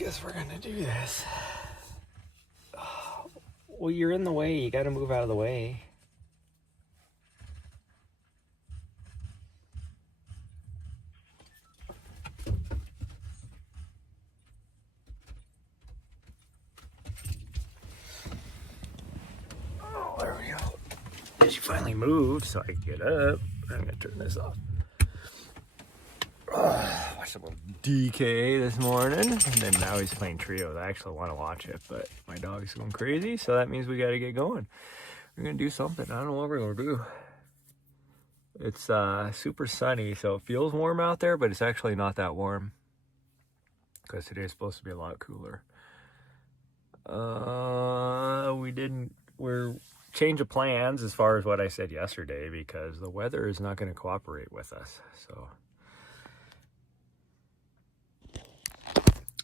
guess we're gonna do this. Well, you're in the way. You gotta move out of the way. Oh, there we go. She finally moved so I can get up. I'm gonna turn this off. Watched a little DK this morning, and then now he's playing trios. I actually want to watch it, but my dog's going crazy, so that means we got to get going. We're gonna do something. I don't know what we're gonna do. It's super sunny, so it feels warm out there, but it's actually not that warm because today is supposed to be a lot cooler. We're change of plans as far as what I said yesterday because the weather is not going to cooperate with us. So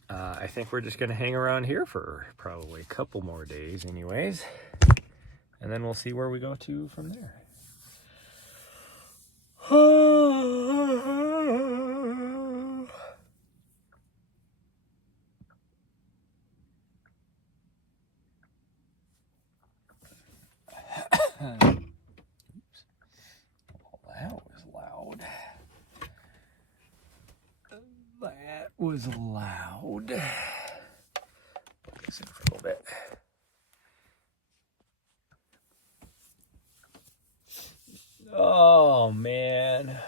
I think we're just going to hang around here for probably a couple more days anyways. And then we'll see where we go to from there. Oops. Oh, that was loud. That was loud. Listen for a little bit. Oh, man.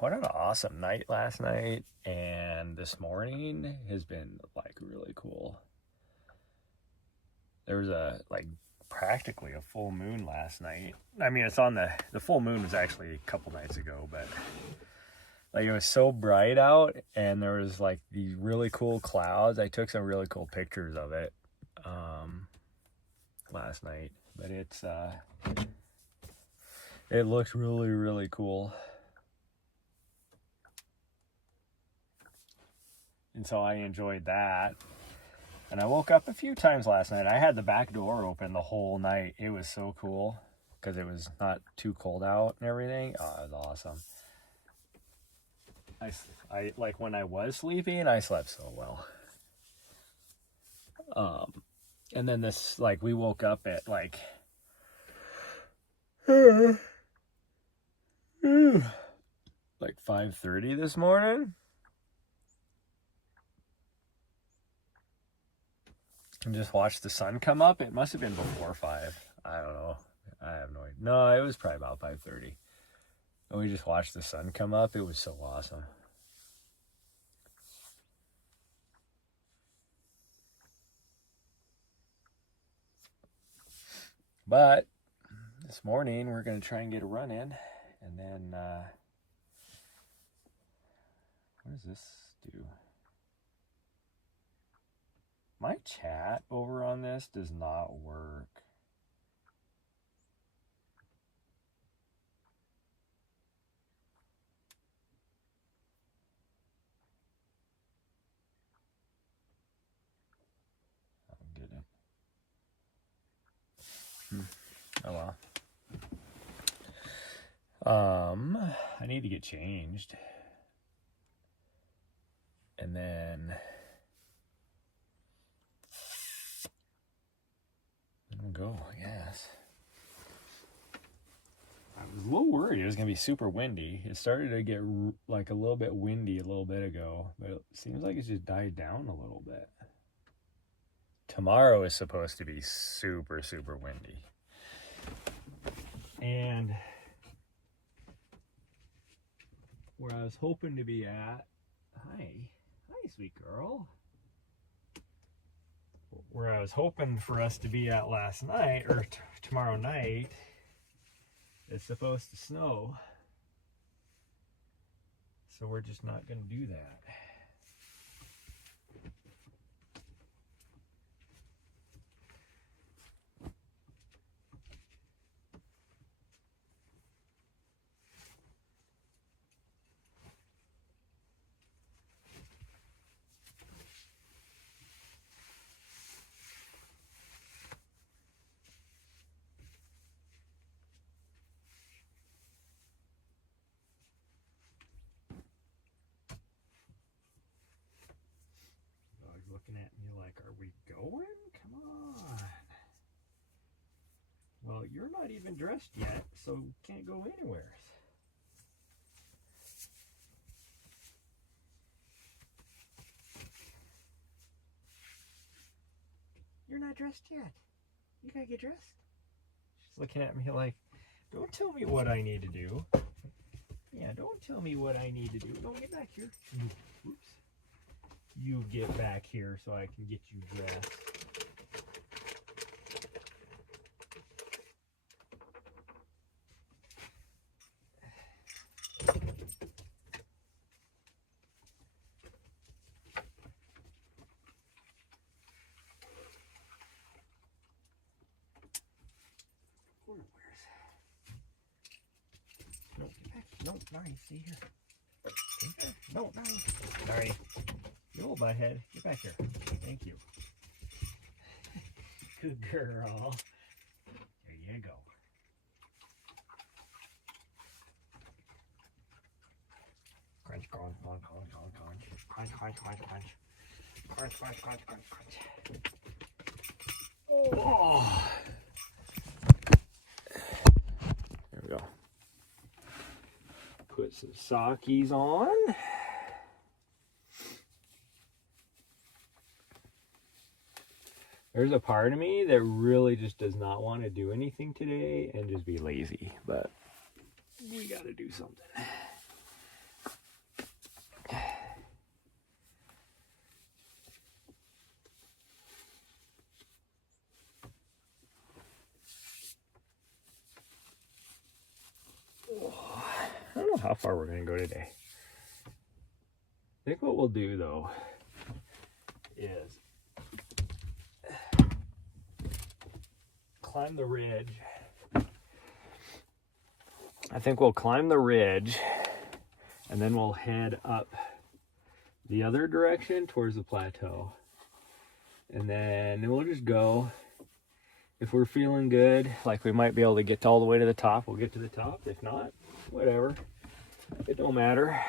What an awesome night last night, and this morning has been like really cool. There was practically a full moon last night. I mean, it's on the full moon was actually a couple nights ago, but like it was so bright out, and there was like these really cool clouds. I took some really cool pictures of it last night, but it looks really, really cool. And so I enjoyed that. And I woke up a few times last night. I had the back door open the whole night. It was so cool because it was not too cold out and everything. Oh, it was awesome. I like when I was sleeping, I slept so well. And then this, like, we woke up at like 5:30 this morning. And just watched the sun come up. It must have been before 5. I don't know. I have no idea. No, it was probably about 5:30. And we just watched the sun come up. It was so awesome. But this morning we're going to try and get a run in. And then, what does this do? My chat over on this does not work. I don't get it. Oh well. I need to get changed. And then we'll go, I guess. I was a little worried it was going to be super windy. It started to get like a little bit windy a little bit ago, but it seems like it's just died down a little bit. Tomorrow is supposed to be super, super windy. And where I was hoping to be at, hi, sweet girl. Where I was hoping for us to be at last night, or tomorrow night, it's supposed to snow. So we're just not going to do that. looking at me like, are we going? Come on. Well, you're not even dressed yet, so can't go anywhere. You're not dressed yet. You gotta get dressed. She's looking at me like, don't tell me what I need to do. Yeah, don't tell me what I need to do. Don't get back here. Oops. You get back here so I can get you dressed. No, get back. No, Nari, stay here. No, no. Sorry. You old butthead. Get back here. Thank you. Good girl. There you go. Crunch, crunch, crunch, crunch, crunch, crunch, crunch, crunch, crunch, crunch, crunch, crunch, crunch, crunch. Oh. There we go. Put some sockies on. There's a part of me that really just does not want to do anything today and just be lazy, but we got to do something. I don't know how far we're going to go today. I think what we'll do, though, is climb the ridge. I think we'll climb the ridge, and then we'll head up the other direction towards the plateau. And then we'll just go. If we're feeling good, like we might be able to get all the way to the top, we'll get to the top. If not, whatever. It don't matter.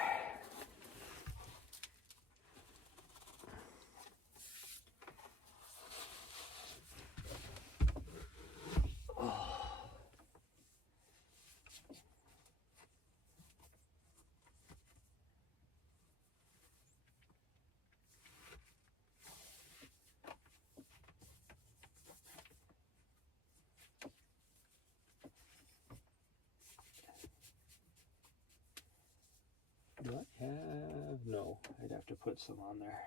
Do I have? No, I'd have to put some on there.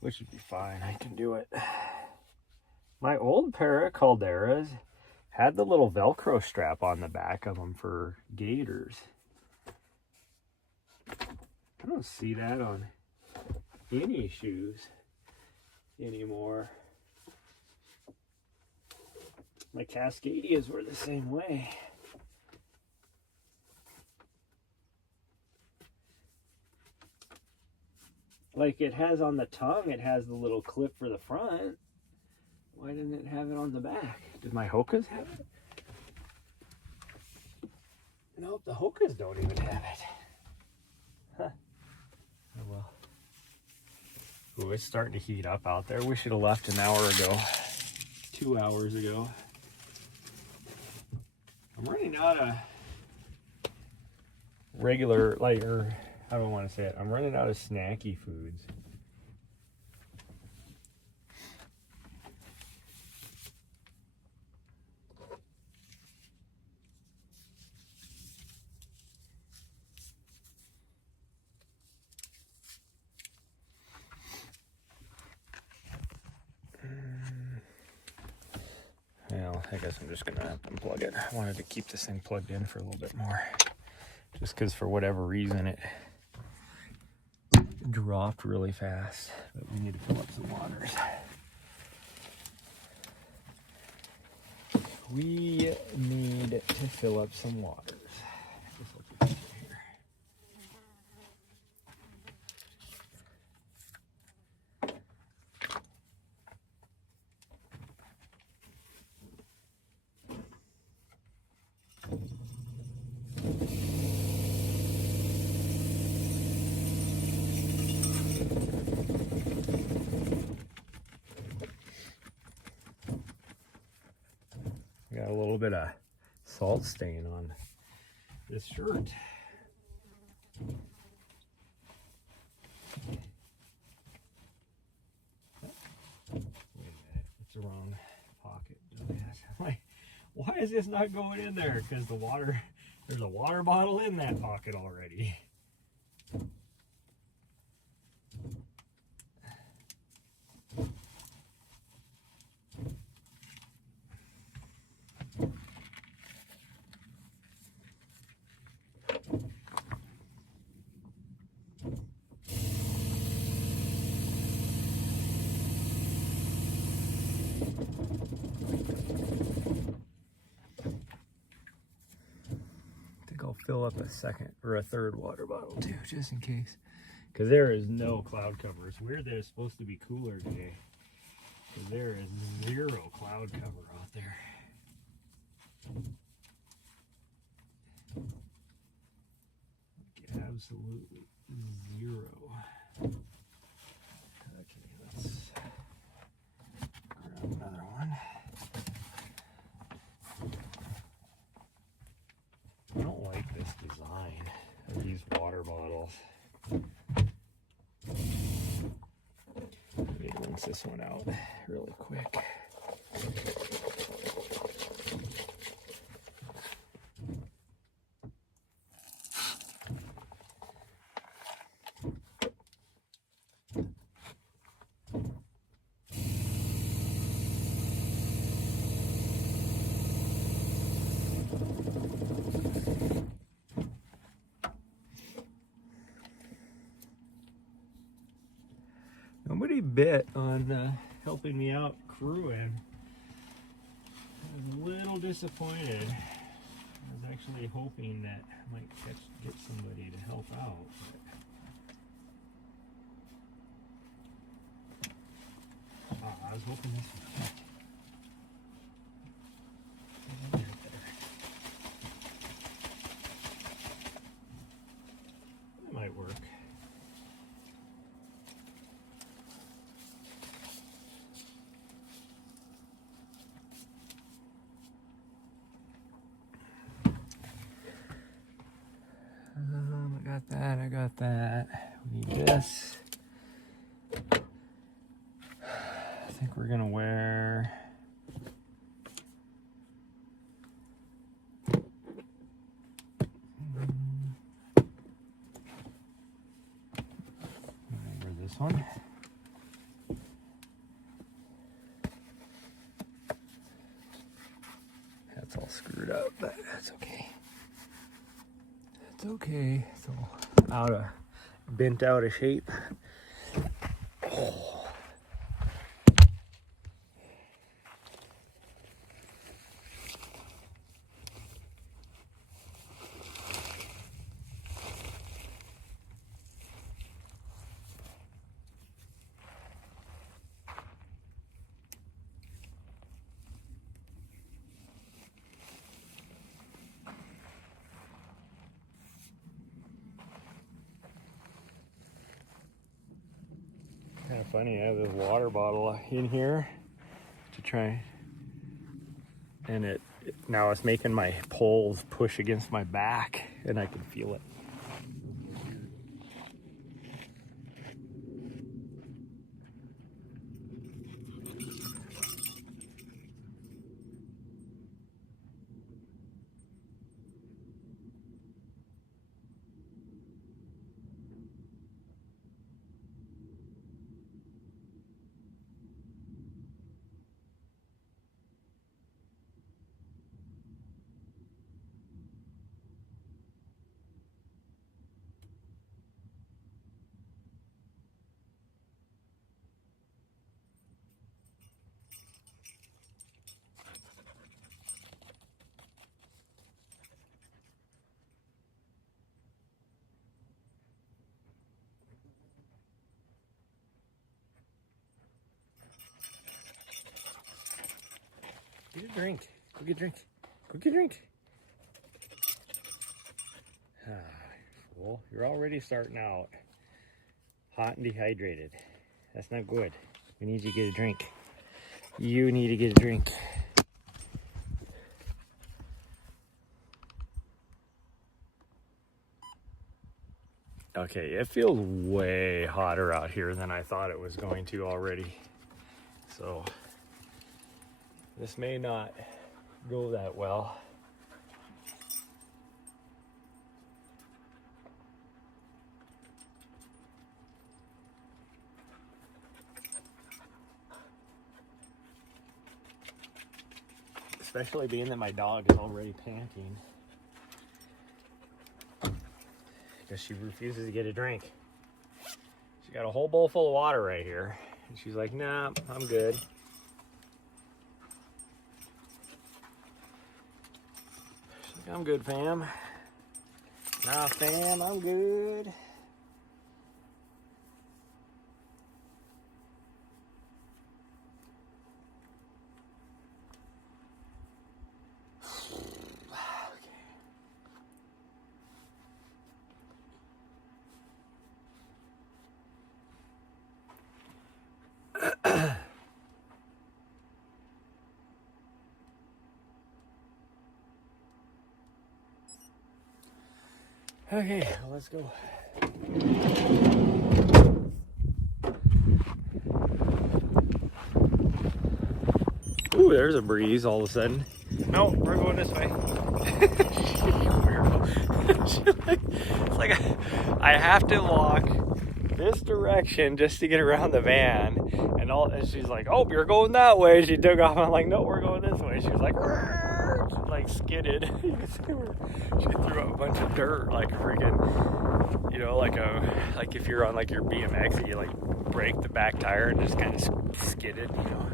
Which would be fine, I can do it. My old pair of Calderas had the little Velcro strap on the back of them for gaiters. I don't see that on any shoes anymore. My Cascadias were the same way. Like it has on the tongue, it has the little clip for the front. Why didn't it have it on the back? Did my Hokas have it? Nope, the Hokas don't even have it. Huh. Oh well. Ooh, it's starting to heat up out there. We should have left an hour ago. 2 hours ago. I'm running out of regular, like, or how do I want to say it? I'm running out of snacky foods. Well, I guess I'm just gonna have to unplug it. I wanted to keep this thing plugged in for a little bit more. Just because for whatever reason it dropped really fast. But we need to fill up some waters. We need to fill up some waters. Got a little bit of salt stain on this shirt. Wait a minute, it's the wrong pocket. Like, why is this not going in there? Because there's a water bottle in that pocket already. I'll fill up a second or a third water bottle too, just in case. Because there is no cloud cover. It's weird that it's supposed to be cooler today. Because there is zero cloud cover out there. Like, absolutely zero. Okay, let's grab another one. I don't like this design of these water bottles. Let me rinse this one out really quick. Nobody bit on helping me out crewing. I was a little disappointed. I was actually hoping that I might get somebody to help out. But, I was hoping this one. That might work. I got that. We need this. I think we're gonna wear this one. That's all screwed up, but that's okay. It's okay. It's all bent out of shape. Oh. Kind of funny, I have this water bottle in here to try, and now it's making my poles push against my back, and I can feel it. Get a drink. Go get a drink. Go get a drink. Well, you're already starting out hot and dehydrated. That's not good. We need you to get a drink. You need to get a drink. Okay, it feels way hotter out here than I thought it was going to already. So this may not go that well. Especially being that my dog is already panting. Because she refuses to get a drink. She got a whole bowl full of water right here. And she's like, nah, I'm good. She's like, I'm good, fam. Nah, fam, I'm good. Okay, well, let's go. Ooh, there's a breeze all of a sudden. No, we're going this way. It's like I have to walk this direction just to get around the van, and she's like, "Oh, you're going that way." She took off. I'm like, "No, we're going this way." She was like skidded. You can see her. She threw up a bunch of dirt, like freaking, you know, like if you're on like your BMX and you like break the back tire and just kind of skidded, you know.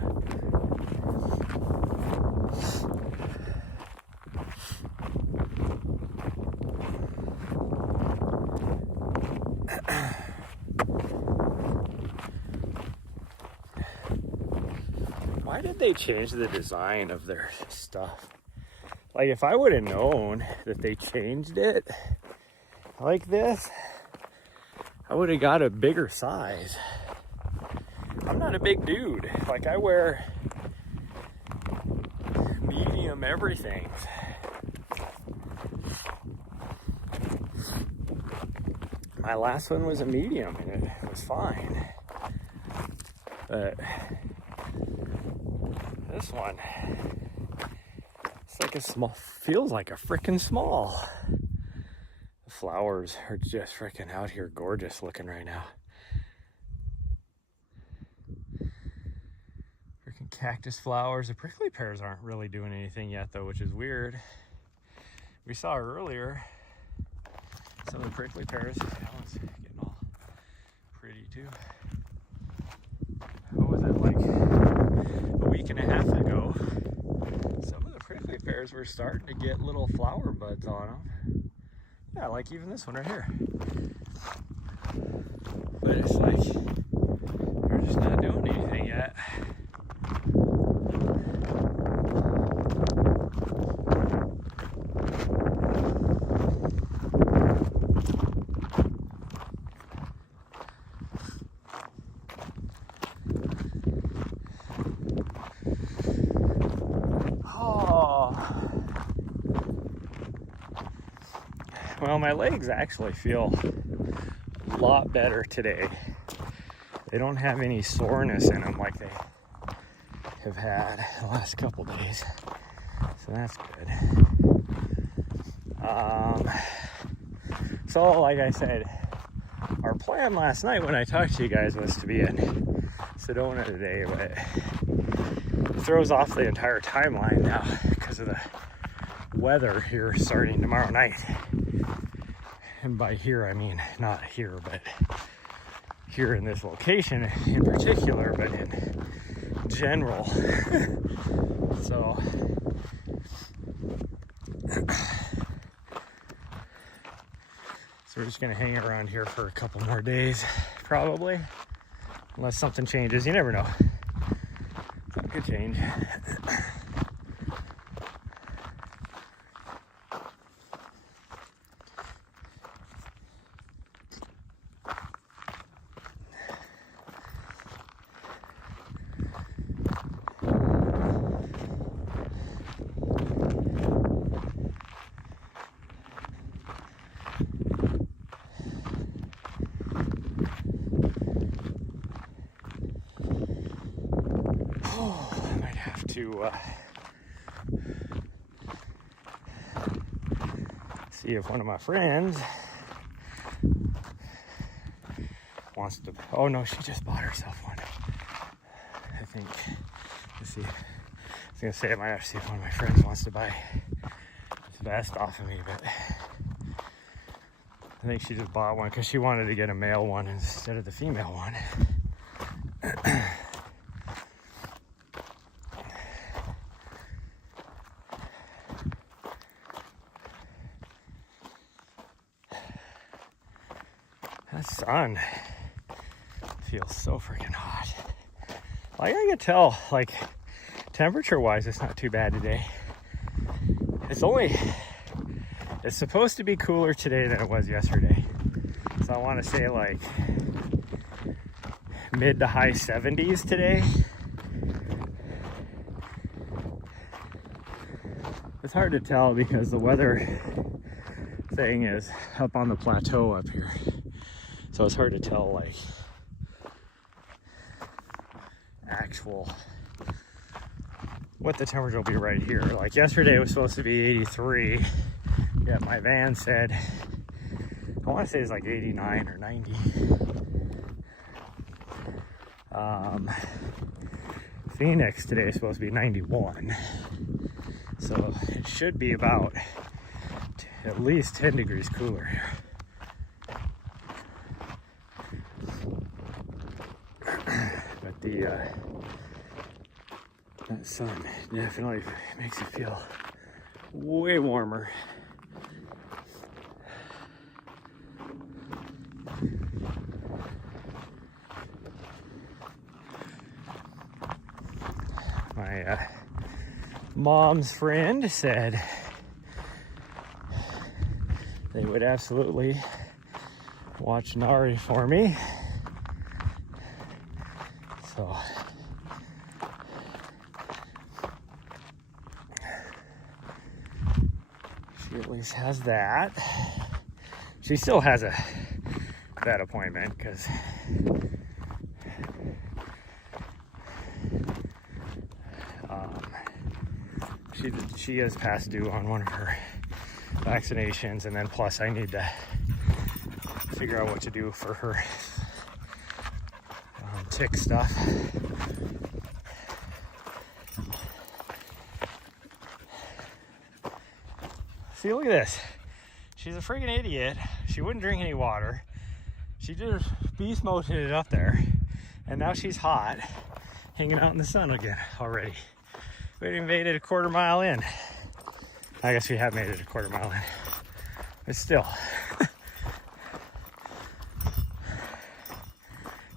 Why did they change the design of their stuff? Like, if I would have known that they changed it like this, I would have got a bigger size. I'm not a big dude. Like, I wear medium everything. My last one was a medium and it was fine. But this one, it's like a small, feels like a freaking small. The flowers are just freaking out here gorgeous looking right now. Freaking cactus flowers. The prickly pears aren't really doing anything yet though, which is weird. We saw earlier some of the prickly pears. That one's getting all pretty too. What was it, like a week and a half ago? Some of the prickly pears were starting to get little flower buds on them. Yeah, like even this one right here. But it's like, they're just not doing anything yet. Well, my legs actually feel a lot better today. They don't have any soreness in them like they have had the last couple days. So that's good. So like I said, our plan last night when I talked to you guys was to be in Sedona today, but it throws off the entire timeline now because of the weather here starting tomorrow night. And by here, I mean not here, but here in this location in particular, but in general. So we're just gonna hang around here for a couple more days, probably, unless something changes. You never know. Something could change. to see if one of my friends wants to. Oh no, she just bought herself one. I think. Let's see. I was gonna say I might have to see if one of my friends wants to buy this vest off of me, but I think she just bought one because she wanted to get a male one instead of the female one. That sun feels so freaking hot. Like I could tell, like temperature wise, it's not too bad today. It's supposed to be cooler today than it was yesterday. So I want to say like mid to high 70s today. It's hard to tell because the weather thing is up on the plateau up here. So it's hard to tell like actual what the temperature will be right here. Like yesterday it was supposed to be 83. Yeah, my van said, I want to say it's like 89 or 90. Phoenix today is supposed to be 91. So it should be about at least 10 degrees cooler here. But that sun definitely makes it feel way warmer. My mom's friend said they would absolutely watch Nari for me. So she at least has that. She still has a vet appointment because she is past due on one of her vaccinations, and then plus I need to figure out what to do for her tick stuff. See, look at this. She's a freaking idiot. She wouldn't drink any water. She just beast moded it up there, and now she's hot, hanging out in the sun again already. We haven't made it a quarter mile in. I guess we have made it a quarter mile in, but still.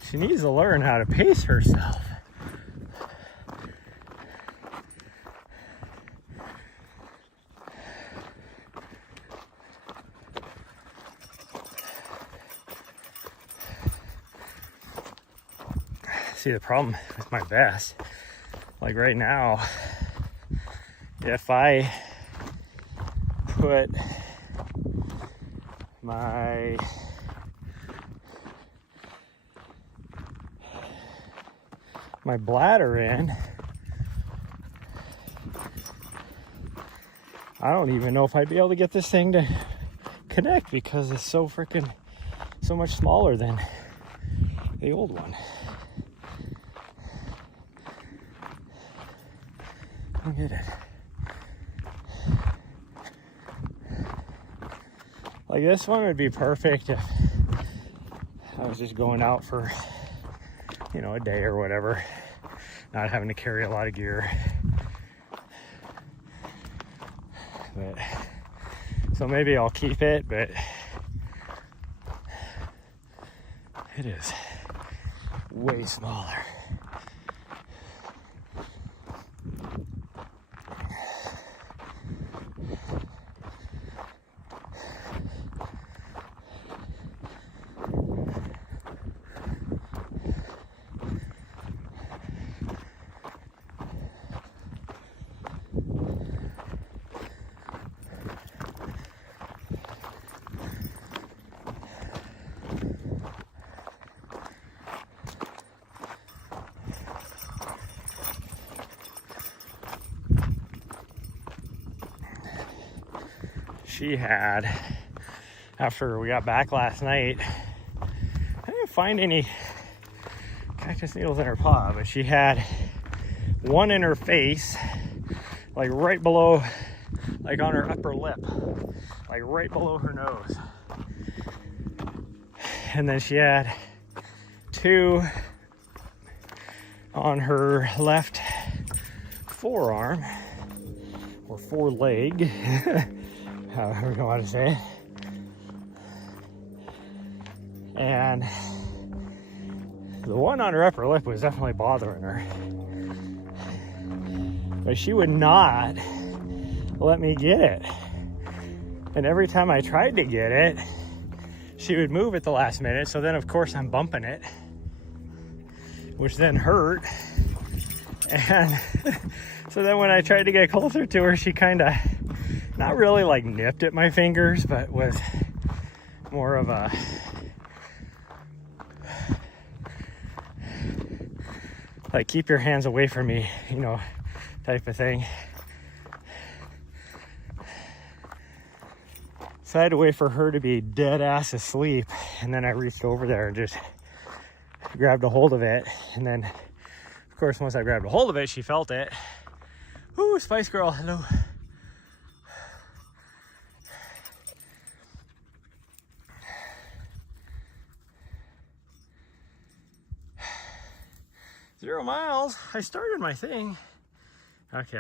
She needs to learn how to pace herself. See, the problem with my vest, like right now, if I put my bladder in, I don't even know if I'd be able to get this thing to connect because it's so much smaller than the old one. Look at it. Like this one would be perfect if I was just going out for, you know, a day or whatever, not having to carry a lot of gear. But so maybe I'll keep it, but it is way smaller. she had, after we got back last night, I didn't find any cactus needles in her paw, but she had one in her face, like right below, like on her upper lip, like right below her nose. And then she had two on her left forearm, or foreleg, however you want to say it. And the one on her upper lip was definitely bothering her. But she would not let me get it. And every time I tried to get it, she would move at the last minute. So then, of course, I'm bumping it, which then hurt. And so then when I tried to get closer to her, she kind of, not really like nipped at my fingers, but was more of a, like, keep your hands away from me, you know, type of thing. So I had to wait for her to be dead ass asleep, and then I reached over there and just grabbed a hold of it. And then, of course, once I grabbed a hold of it, she felt it. Ooh, Spice Girl, hello. Zero miles. I started my thing. Okay.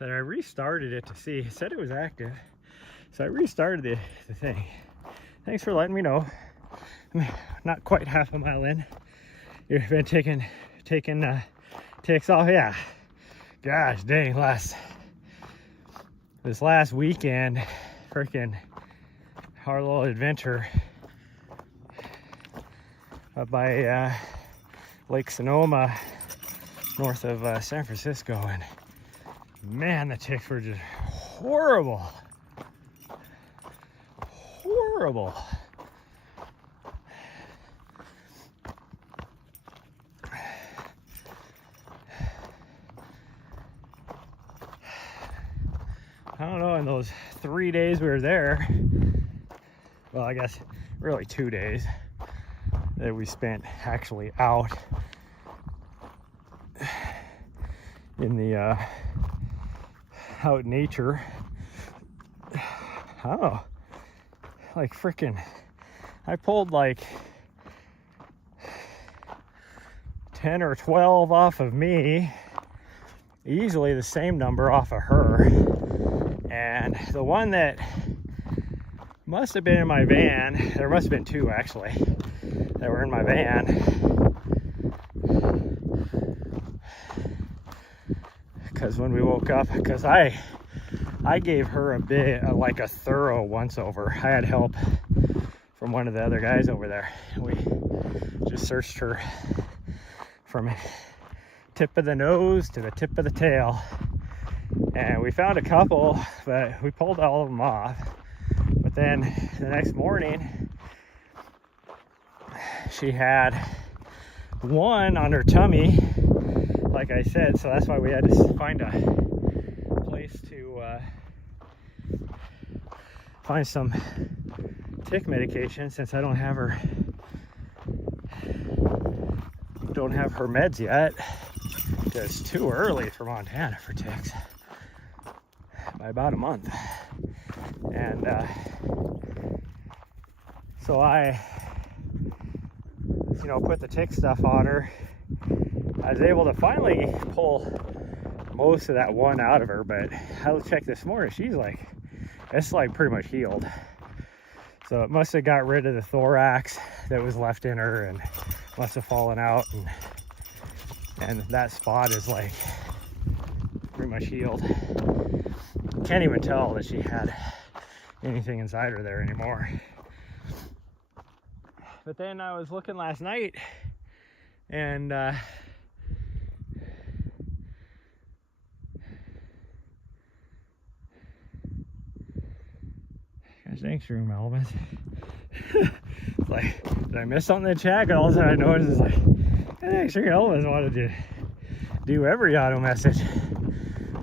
Then I restarted it to see. It said it was active. So I restarted the thing. Thanks for letting me know. I'm not quite half a mile in. You've been taking ticks off. Yeah. Gosh dang, this last weekend, freaking our little adventure up by Lake Sonoma, north of San Francisco, and man, the ticks were just horrible. Horrible. I don't know, in those 3 days we were there, well, I guess really 2 days that we spent actually out in the out nature. I don't know, like freaking, I pulled like 10 or 12 off of me, easily the same number off of her. And the one that must have been in my van, there must have been two actually that were in my van, because when we woke up, because I gave her a bit like a thorough once over. I had help from one of the other guys over there. We just searched her from tip of the nose to the tip of the tail, and we found a couple, but we pulled all of them off. But then the next morning she had one on her tummy, like I said, so that's why we had to find a place to find some tick medication, since I don't have her meds yet, because it's too early for Montana for ticks by about a month. And so I, you know, put the tick stuff on her. I was able to finally pull most of that one out of her, but I checked this morning, she's like, it's like pretty much healed. So it must have got rid of the thorax that was left in her, and must have fallen out, and that spot is like pretty much healed. Can't even tell that she had anything inside her there anymore. But then I was looking last night, and gosh, thanks, room element. Like, did I miss something in the chat? And all of a sudden I noticed it's like, hey, sure, Elvis wanted to do every auto message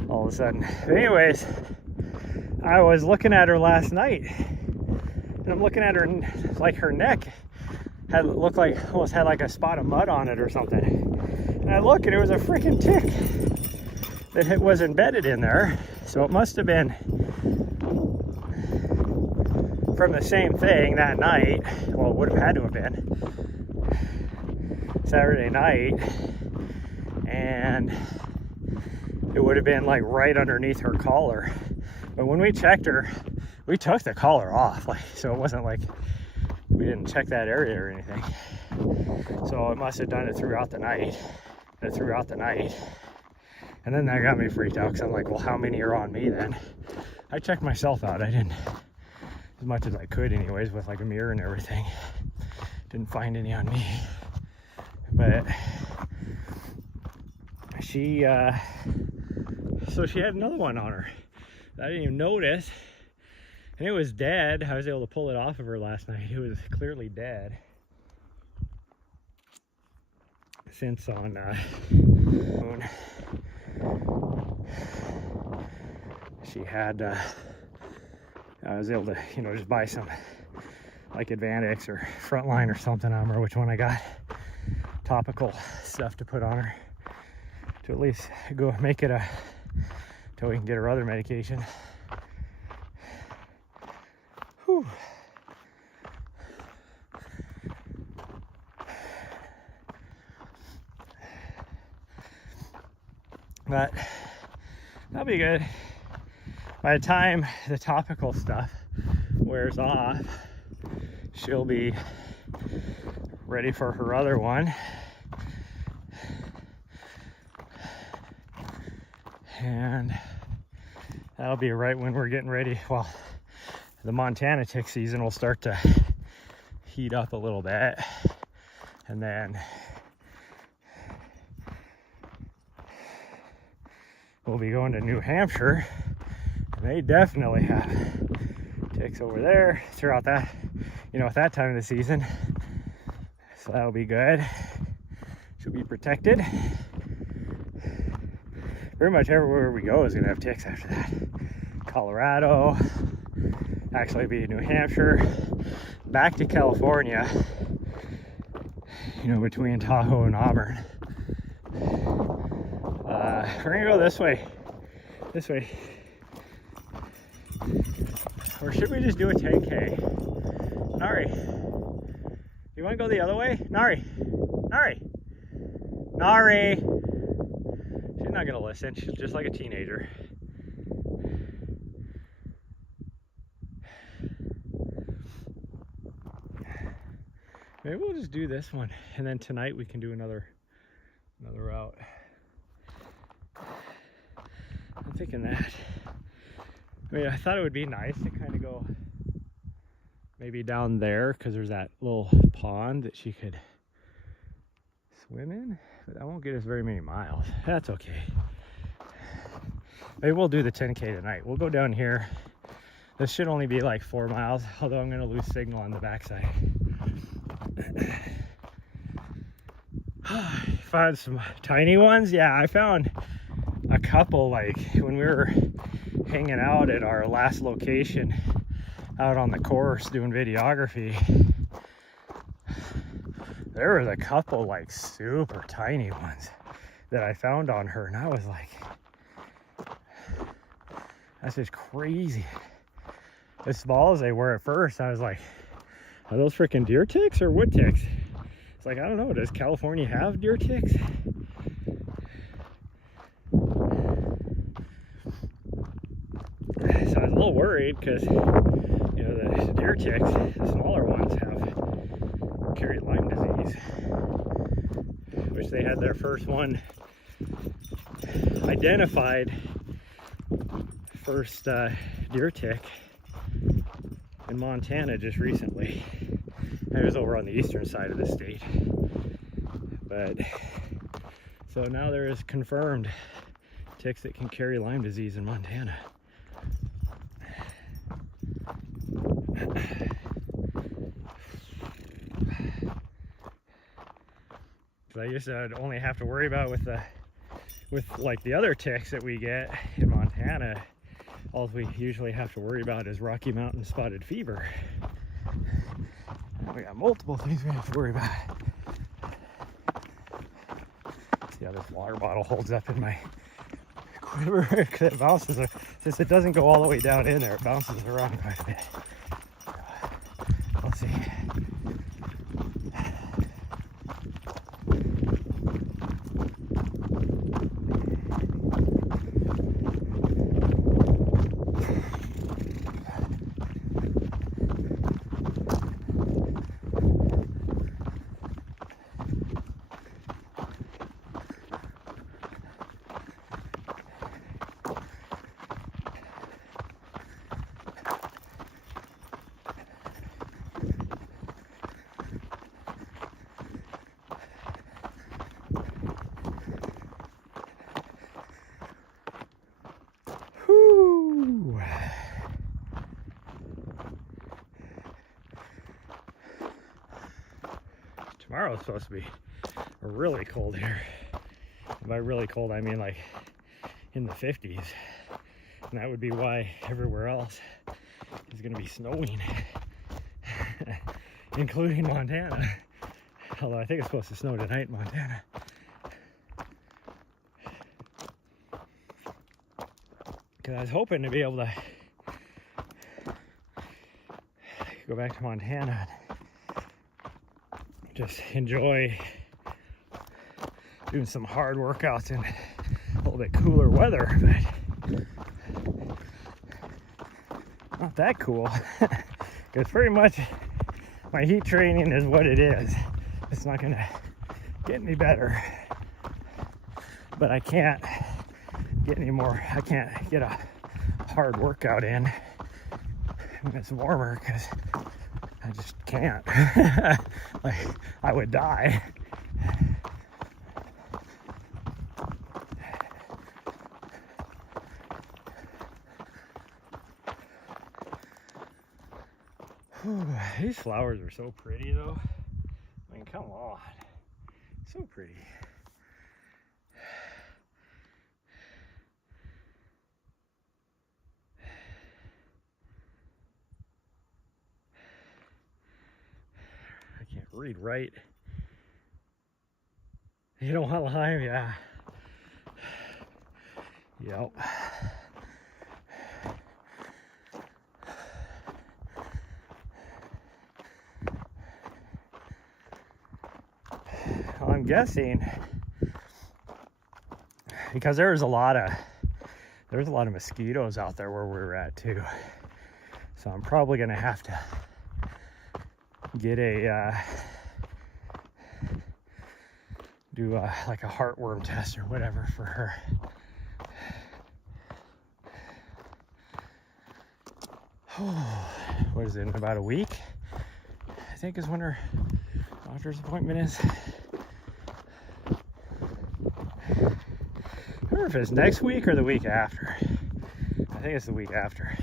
all of a sudden. But anyways, I was looking at her last night, and I'm looking at her, like her neck looked like, almost had like a spot of mud on it or something. And I look, and it was a freaking tick that was embedded in there. So it must have been from the same thing that night. Well, it would have had to have been Saturday night, and it would have been like right underneath her collar. But when we checked her, we took the collar off, like, so it wasn't like we didn't check that area or anything. So it must have done it throughout the night. And then that got me freaked out, because I'm like, well, how many are on me then? I checked myself out. I didn't, as much as I could anyways, with like a mirror and everything. Didn't find any on me. But she, so she had another one on her. I didn't even notice. And it was dead. I was able to pull it off of her last night. It was clearly dead. Since on she had, I was able to, you know, just buy some like Advantix or Frontline or something. I don't remember which one I got. Topical stuff to put on her to at least go make it till we can get her other medication. Whew. But that'll be good. By the time the topical stuff wears off, she'll be ready for her other one. And that'll be right when we're getting ready. Well, the Montana tick season will start to heat up a little bit. And then we'll be going to New Hampshire. And they definitely have ticks over there throughout that, you know, at that time of the season. So that'll be good. She'll be protected. Pretty much everywhere we go is gonna have ticks after that. Colorado, actually be New Hampshire, back to California, you know, between Tahoe and Auburn. We're gonna go this way. Or should we just do a 10K? Nari, you wanna go the other way? Nari. She's not gonna listen. She's just like a teenager. Maybe we'll just do this one, and then tonight we can do another route. I'm thinking that. I mean, I thought it would be nice to kind of go maybe down there, because there's that little pond that she could swim in, but that won't get us very many miles. That's okay. Maybe we'll do the 10K tonight. We'll go down here. This should only be like 4 miles, although I'm going to lose signal on the backside. Found some tiny ones. Yeah, I found a couple, like when we were hanging out at our last location out on the course doing videography. There was a couple like super tiny ones that I found on her, and I was like, that's just crazy. As small as they were at first, I was like, are those freaking deer ticks or wood ticks? It's like, I don't know, does California have deer ticks? So I was a little worried because, you know, the deer ticks, the smaller ones, carry Lyme disease, which they had their first one identified, first deer tick in Montana just recently. It was over on the eastern side of the state. But so now there is confirmed ticks that can carry Lyme disease in Montana. I used to only have to worry about with like the other ticks that we get in Montana. All we usually have to worry about is Rocky Mountain spotted fever. And we got multiple things we have to worry about. See how this water bottle holds up in my quiver. It bounces, since it doesn't go all the way down in there, it bounces around quite a bit. Let's see. Tomorrow's supposed to be really cold here. And by really cold, I mean like in the 50s. And that would be why everywhere else is going to be snowing, including Montana. Although I think it's supposed to snow tonight in Montana. Because I was hoping to be able to go back to Montana and just enjoy doing some hard workouts in a little bit cooler weather, but not that cool. Because pretty much my heat training is what it is. It's not gonna get any better, but I can't get any more. I can't get a hard workout in when it's warmer because I just can't. Like, I would die. Whew, these flowers are so pretty though. I mean, come on. So pretty. I can't read right. You don't want lime? Yeah. Yep. Well, I'm guessing because there's a lot of mosquitoes out there where we're at too. So I'm probably gonna have to get a do like a heartworm test or whatever for her. What is it, in about a week? I think is when her doctor's appointment is. I don't know if it's next week or the week after. I think it's the week after.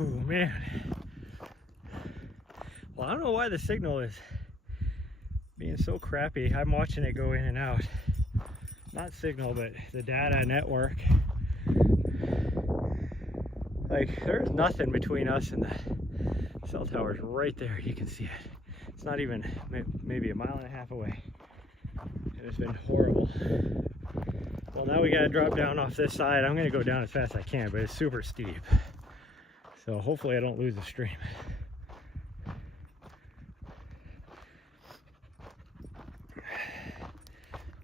man. Well, I don't know why the signal is being so crappy. I'm watching it go in and out. Not signal, but the data network. Like, there's nothing between us and the cell tower's right there. You can see it. It's not even maybe a mile and a half away. It's been horrible. Well, now we gotta drop down off this side. I'm gonna go down as fast as I can, but it's super steep. So hopefully I don't lose the stream.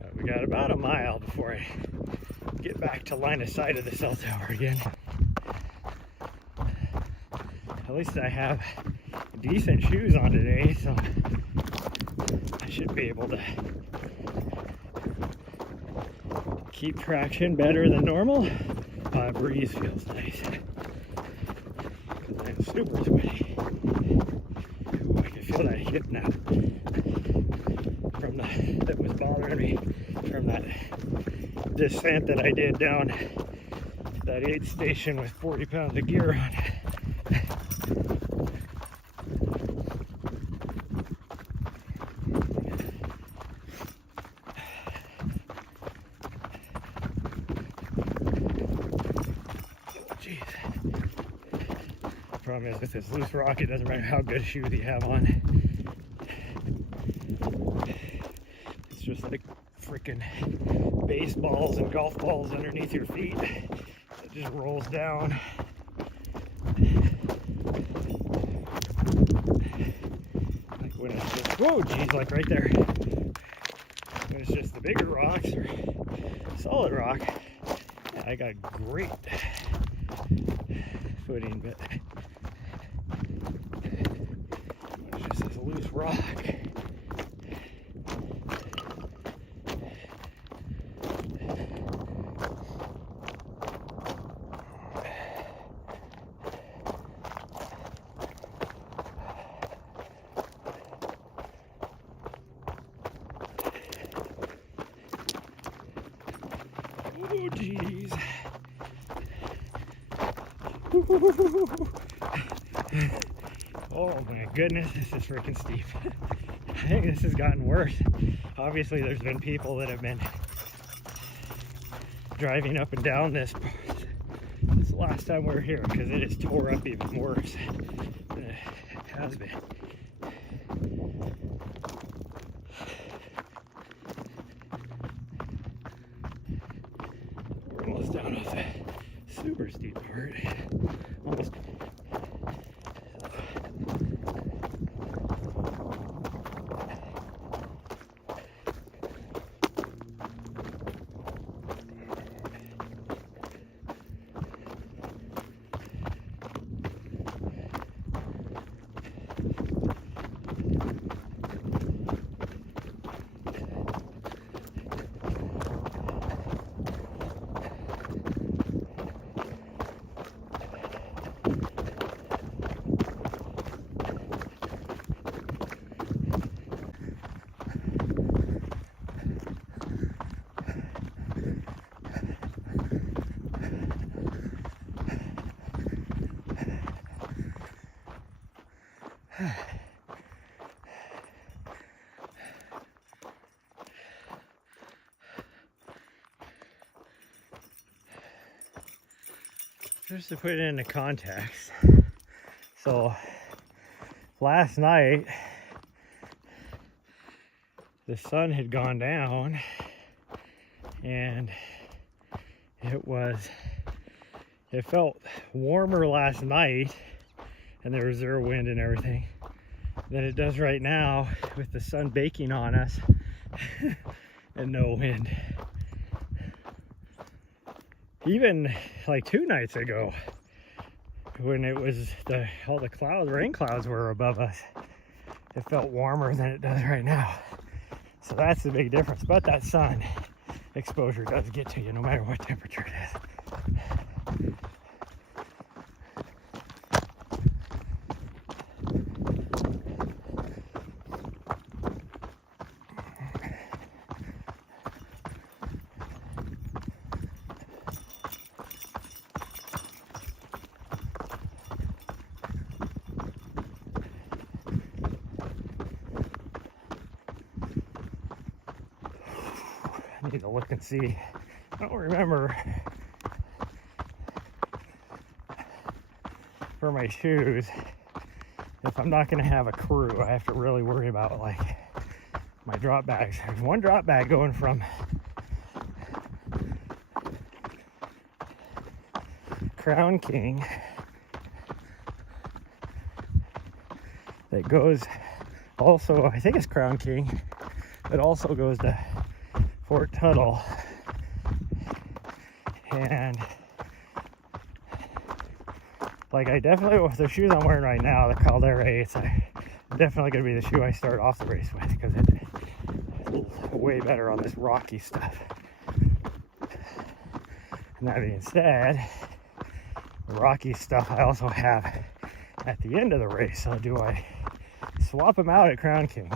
But we got about a mile before I get back to line of sight of the cell tower again. At least I have decent shoes on today, so I should be able to keep traction better than normal. Breeze feels nice because I'm super sweaty. Ooh, I can feel that hip now from that was bothering me from that descent that I did down that aid station with 40 pounds of gear on. Problem is with this loose rock, it doesn't matter how good shoes you have on. It's just like freaking baseballs and golf balls underneath your feet. It just rolls down. Like when it's just, whoa, geez, like right there. When it's just the bigger rocks or solid rock, I got great footing, but it's just this loose rock. Oh, geez. Oh my goodness, this is freaking steep. I think this has gotten worse. Obviously there's been people that have been driving up and down this last time we were here, because it is tore up even worse than it has been. We're almost down off the super steep part. Almost. Just to put it into context, so last night the sun had gone down and it felt warmer last night, and there was zero wind and everything, than it does right now with the sun baking on us and no wind. Even like 2 nights ago, when it was all the clouds, rain clouds were above us, it felt warmer than it does right now. So that's the big difference. But that sun exposure does get to you no matter what temperature it is. need to look and see. I don't remember for my shoes, if I'm not going to have a crew, I have to really worry about like my drop bags. There's one drop bag going from Crown King that goes also, I think it's Crown King, but also goes to Fort Tuttle. And like, I definitely, with the shoes I'm wearing right now, the Caldera 8s, definitely going to be the shoe I start off the race with, because it's way better on this rocky stuff. And that being said, the rocky stuff I also have at the end of the race. So do I swap them out at Crown King,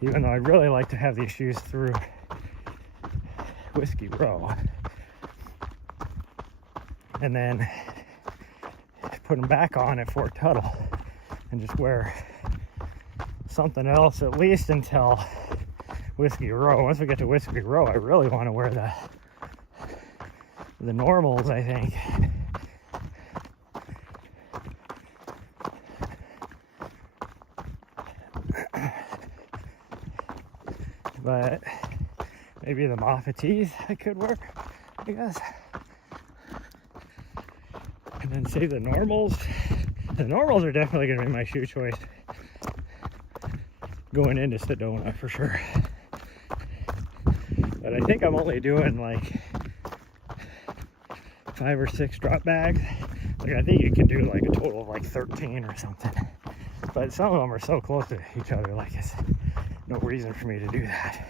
even though I'd really like to have these shoes through Whiskey Row, and then put them back on at Fort Tuttle and just wear something else at least until Whiskey Row. Once we get to Whiskey Row, I really want to wear the normals, I think. But maybe the Moffatese I could work, I guess. And then save the normals. The normals are definitely going to be my shoe choice going into Sedona for sure. But I think I'm only doing like 5 or 6 drop bags. Like, I think you can do like a total of like 13 or something. But some of them are so close to each other, like it's no reason for me to do that.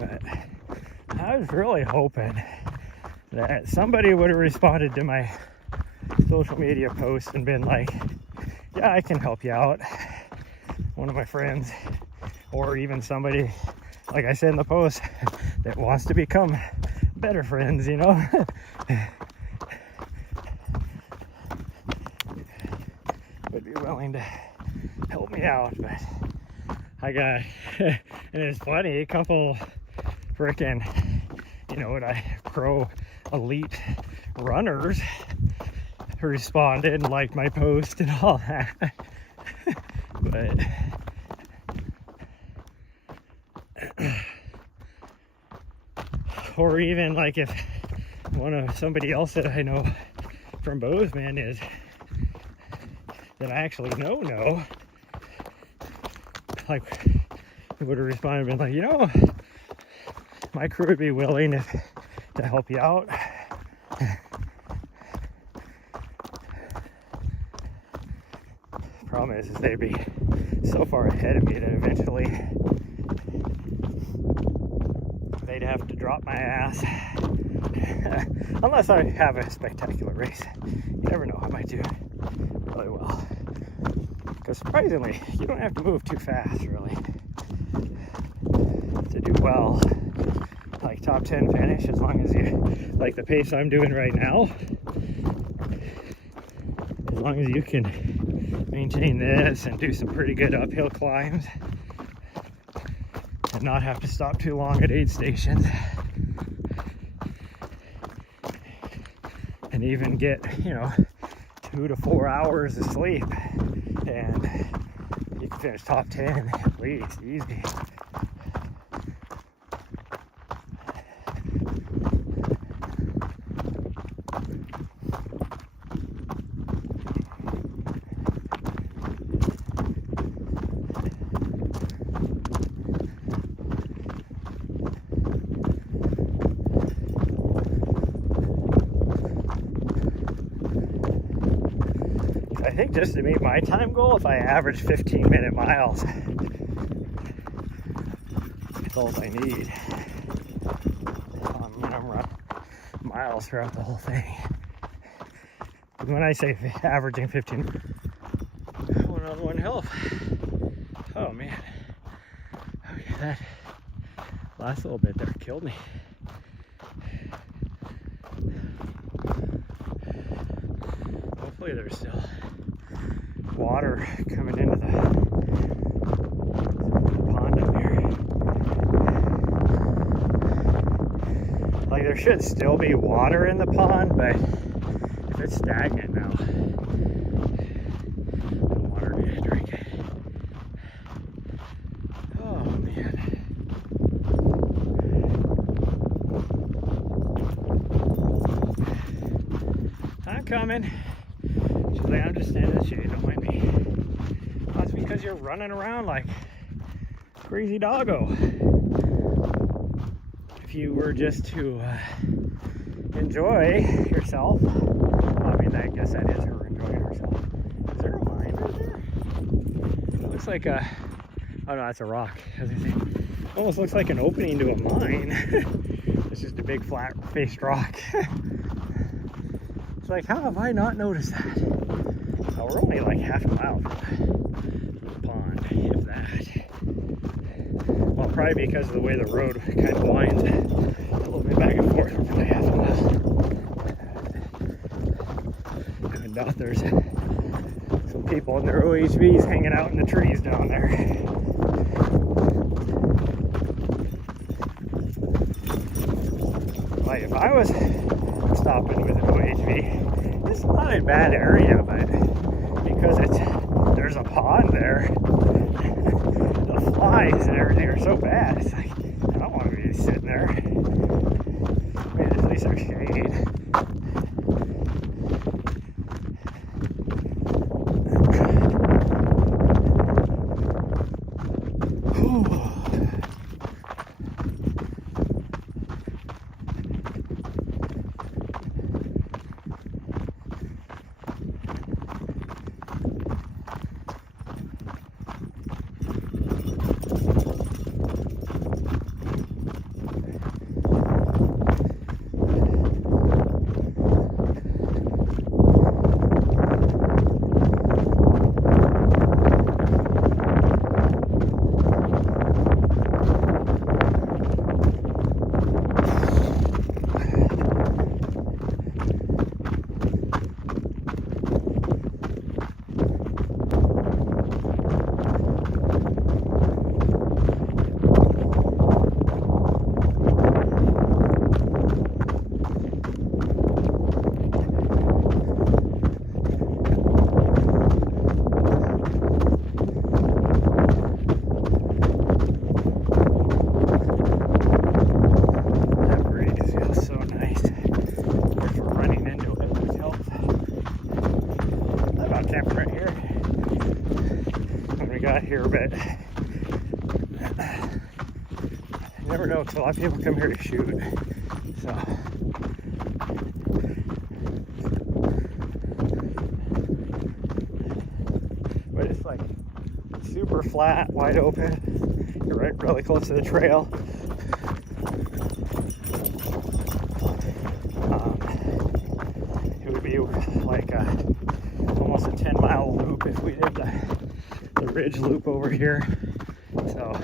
But I was really hoping that somebody would have responded to my social media post and been like, yeah, I can help you out. One of my friends, or even somebody, like I said in the post, that wants to become better friends, you know? Would be willing to help me out. But I got, and it's funny, a couple frickin', you know what, pro elite runners responded and liked my post and all that. But or even like if somebody else that I know from Bozeman is that I actually know, like, he would have responded and been like, you know, my crew would be willing to help you out. Problem is they'd be so far ahead of me that eventually they'd have to drop my ass. Unless I have a spectacular race. You never know, I might do really well. Because surprisingly, you don't have to move too fast, really, to do well. Like top 10 finish, as long as you, like the pace I'm doing right now, as long as you can maintain this and do some pretty good uphill climbs and not have to stop too long at aid stations, and even get, you know, 2 to 4 hours of sleep, and you can finish top 10 at least, easy. I think just to meet my time goal, if I average 15-minute miles, that's all I need. I'm running miles throughout the whole thing. When I say averaging 15, one on one health. Oh man, okay, that last little bit there killed me. Hopefully there's still water there should still be water in the pond, but if it's stagnant now, I don't want her to drink it. Oh man. I'm coming. She's like, I'm just standing in the shade, don't mind me. Oh, that's because you're running around like crazy doggo. If you were just to enjoy yourself, well, I mean, I guess that is her enjoying herself. Is there a mine right there? It looks like a, oh no, that's a rock. As I say, almost looks like an opening to a mine. It's just a big flat faced rock. It's like, how have I not noticed that? Oh, we're only like half a mile from the pond, if that. Well, probably because of the way the road kind of winds a little bit back and forth. We're probably half a mile. And out there's some people in their OHVs hanging out in the trees down there. Like if I was stopping with an OHV, it's not a bad area, but because there's a pond there, the flies and everything are so bad. It's like, I don't want to be sitting there. I mean, at least there's shade. Here, but you never know because a lot of people come here to shoot. So, but it's like super flat, wide open. You're right, really close to the trail. It would be like almost a 10-mile loop if we did the ridge loop over here. So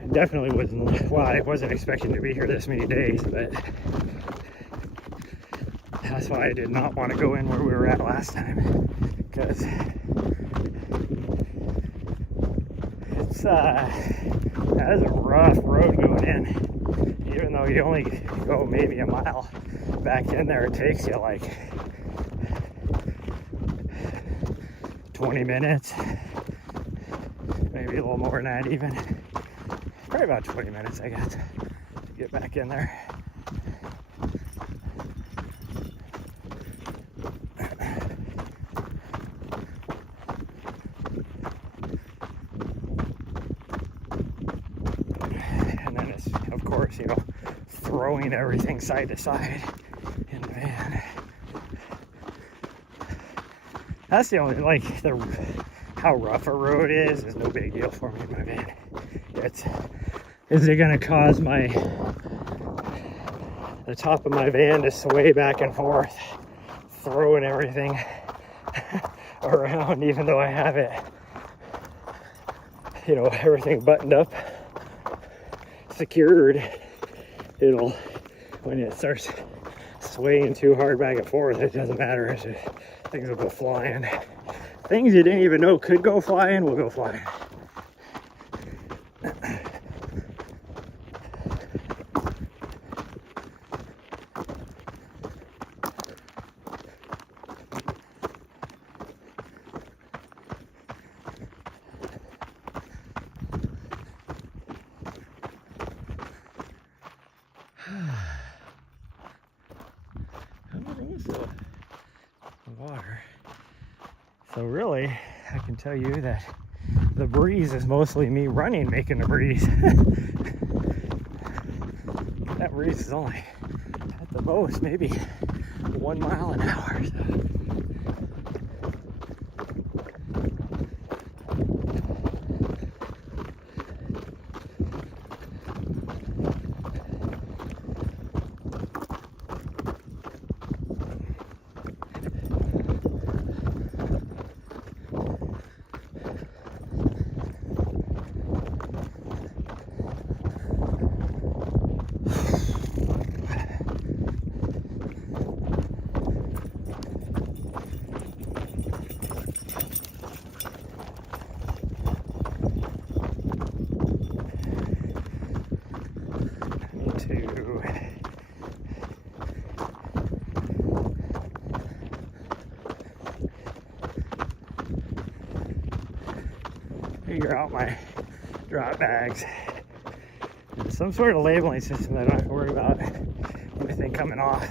it definitely wasn't, well, I wasn't expecting to be here this many days, but that's why I did not want to go in where we were at last time, because it's that is a rough road going in. Even though you only go maybe a mile back in there, it takes you like 20 minutes, maybe a little more than that even. Probably about 20 minutes, I guess, to get back in there. And then it's, of course, you know, throwing everything side to side in the van. That's the only, like, how rough a road is no big deal for me in my van. Is it gonna cause the top of my van to sway back and forth, throwing everything around, even though I have it, you know, everything buttoned up, secured. It'll, when it starts swaying too hard back and forth, it doesn't matter. It's just, things will go flying. Things you didn't even know could go flying will go flying. Water. So really, I can tell you that the breeze is mostly me running, making the breeze. That breeze is only at the most maybe 1 mile an hour. So. Figure out my drop bags. Some sort of labeling system that I don't have to worry about anything coming off.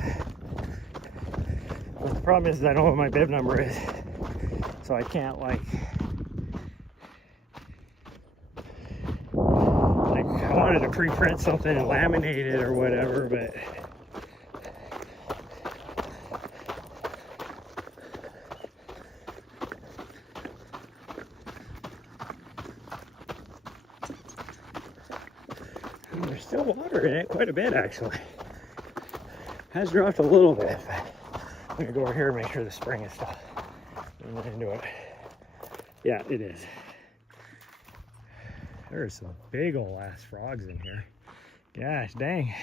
But the problem is I don't know what my bib number is, so I can't like I wanted to pre-print something and laminate it or whatever, but there's still water in it, quite a bit actually. Has dropped a little bit, but I'm gonna go over here and make sure the spring is still into it. Yeah, it is. There's some big ol' ass frogs in here. Gosh dang.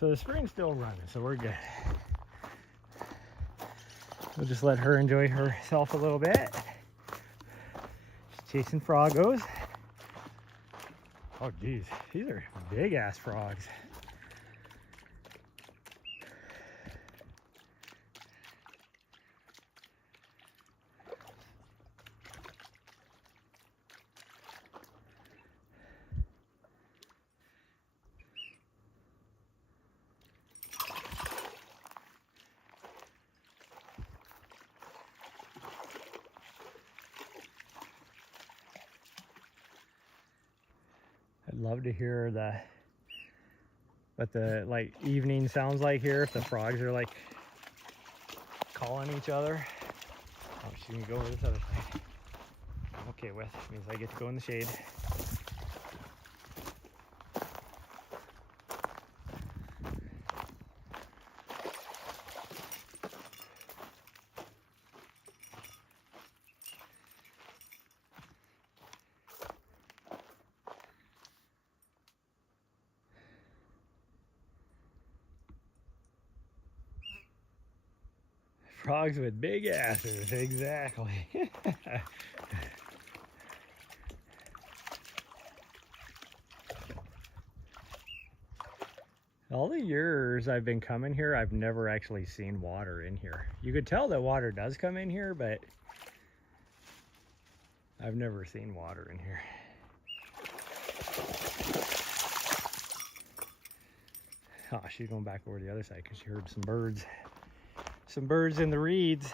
So the spring's still running, so we're good. We'll just let her enjoy herself a little bit. She's chasing froggos. Oh geez, these are big ass frogs. I'd love to hear what the like evening sounds like here, if the frogs are like calling each other. Oh, she's gonna go over this other side. I'm okay with. Means I get to go in the shade. Frogs with big asses, exactly. All the years I've been coming here, I've never actually seen water in here. You could tell that water does come in here, but I've never seen water in here. Oh, she's going back over the other side because she heard some birds. Some birds in the reeds.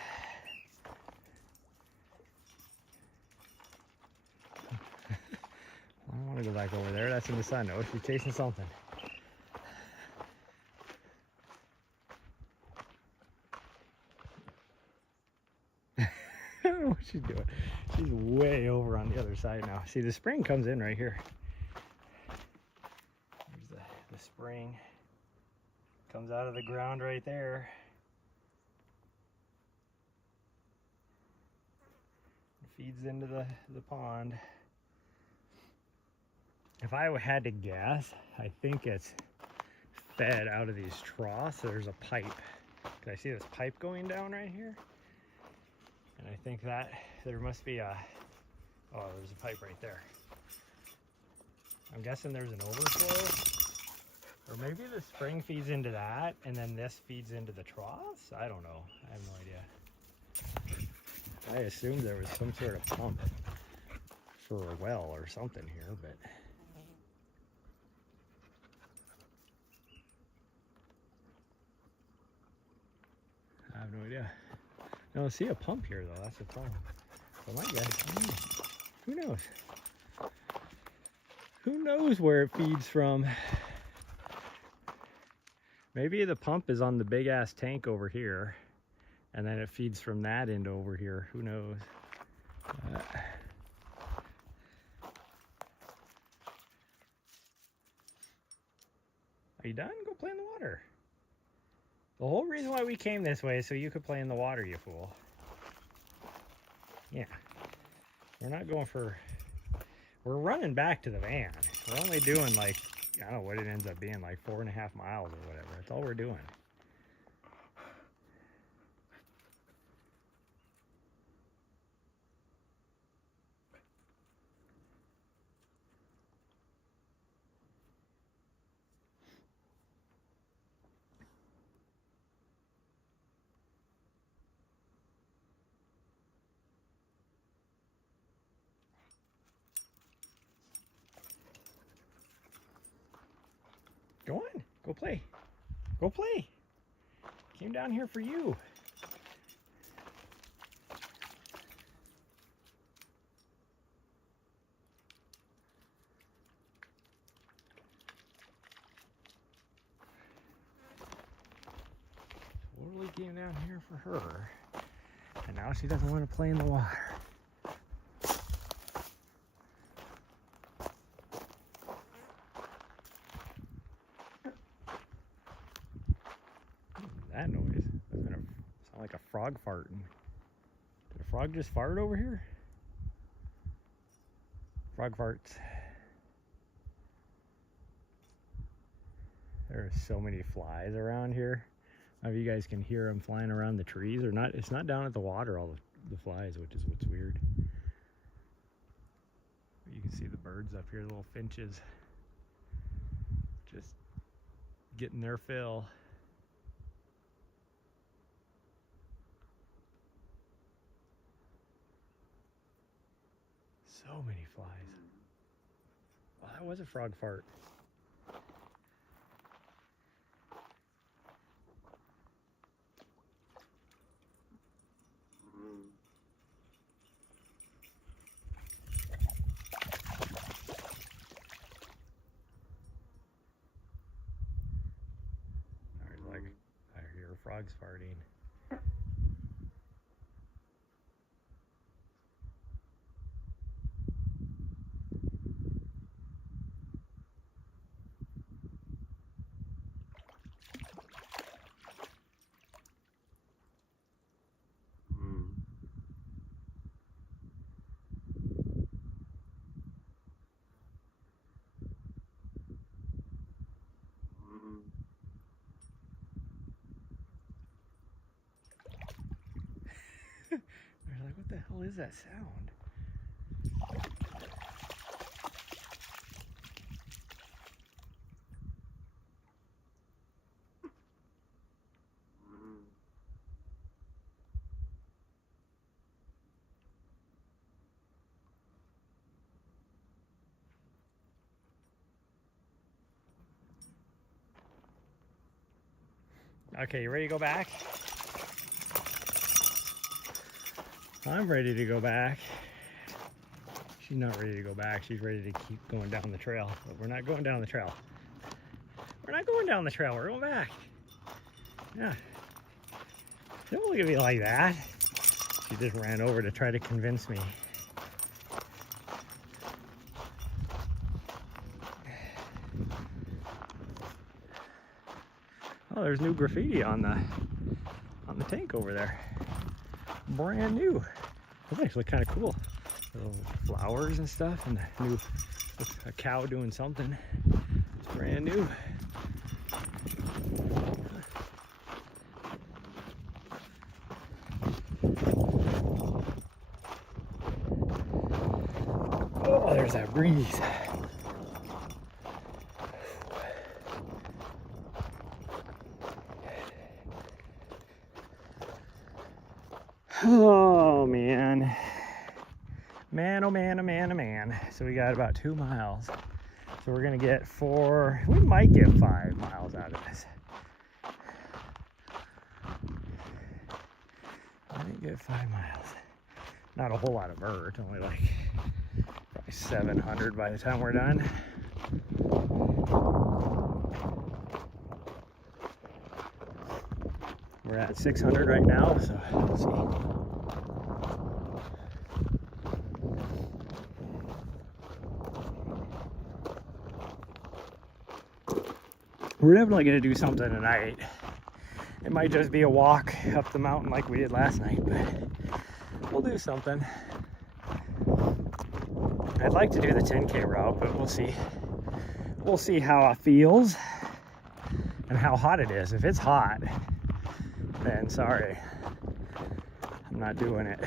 I don't want to go back over there. That's in the sun. Oh, she's chasing something. What's she doing? She's way over on the other side now. See, the spring comes in right here. There's the spring. Comes out of the ground right there. Feeds into the pond. If I had to guess, I think it's fed out of these troughs. So there's a pipe. Can I see this pipe going down right here? And I think that there must be a, oh, there's a pipe right there. I'm guessing there's an overflow. Or maybe the spring feeds into that and then this feeds into the troughs? I don't know. I have no idea. I assumed there was some sort of pump for a well or something here, but I have no idea. I don't see a pump here though, that's the problem. So I might guess, who knows? Who knows where it feeds from? Maybe the pump is on the big ass tank over here and then it feeds from that into over here. Who knows? Are you done? Go play in the water. The whole reason why we came this way is so you could play in the water, you fool. Yeah. We're not going for... We're running back to the van. We're only doing like, I don't know what it ends up being, like 4.5 miles or whatever. That's all we're doing. Go on, go play. Go play. Came down here for you. Totally came down here for her. And now she doesn't want to play in the water. That noise. That's gonna sound like a frog farting. Did a frog just fart over here? Frog farts. There are so many flies around here. I don't know if you guys can hear them flying around the trees or not. It's not down at the water, all the flies, which is what's weird. But you can see the birds up here, the little finches. Just getting their fill. So many flies. Oh, that was a frog fart. I hear frogs farting. They're like, what the hell is that sound? Okay, you ready to go back? I'm ready to go back. She's not ready to go back. She's ready to keep going down the trail. But we're not going down the trail. We're not going down the trail. We're going back. Yeah. Don't look at me like that. She just ran over to try to convince me. Oh, there's new graffiti on the tank over there. Brand new. That's actually kind of cool. Little flowers and stuff, and a cow doing something. It's brand new. as that breeze. Oh man. Man, oh man, oh man, oh man. So we got about 2 miles. So we're gonna get 4, we might get 5 miles out of this. I didn't get 5 miles. Not a whole lot of vert, only like probably 700 by the time we're done. We're at 600 right now, so we'll see. We're definitely gonna do something tonight. It might just be a walk up the mountain like we did last night, but we'll do something. I'd like to do the 10K route, but we'll see. We'll see how it feels and how hot it is. If it's hot, then sorry, I'm not doing it.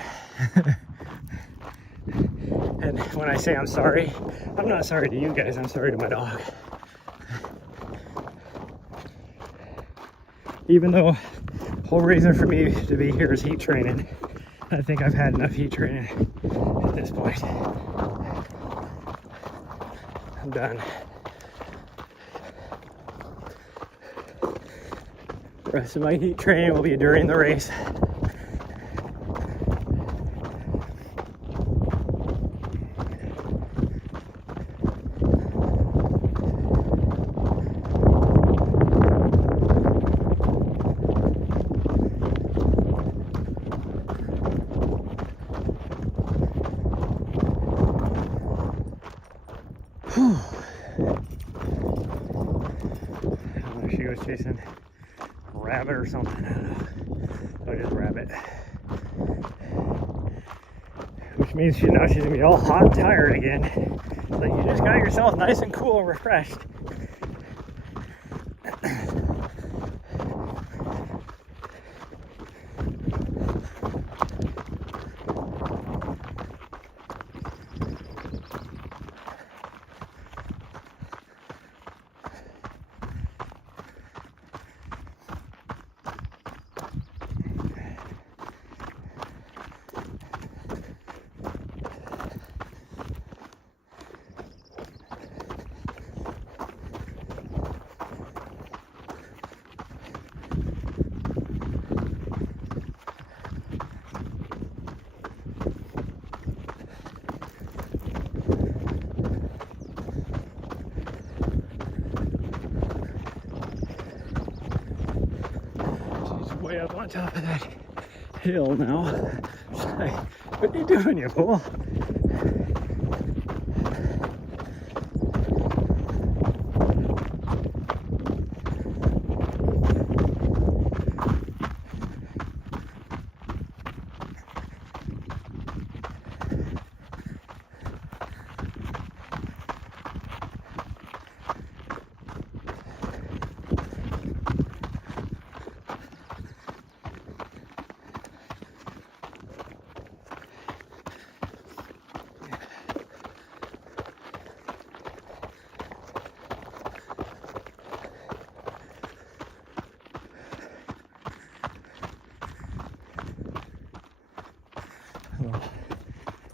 And when I say I'm sorry, I'm not sorry to you guys, I'm sorry to my dog. Even though the whole reason for me to be here is heat training, I think I've had enough heat training at this point. I'm done. The rest of my heat training will be during the race. She goes chasing a rabbit or something. I don't know. Oh, just rabbit. Which means now she's gonna be all hot and tired again. So you just got yourself nice and cool and refreshed. Way up on top of that hill now. Like, what are you doing, you fool?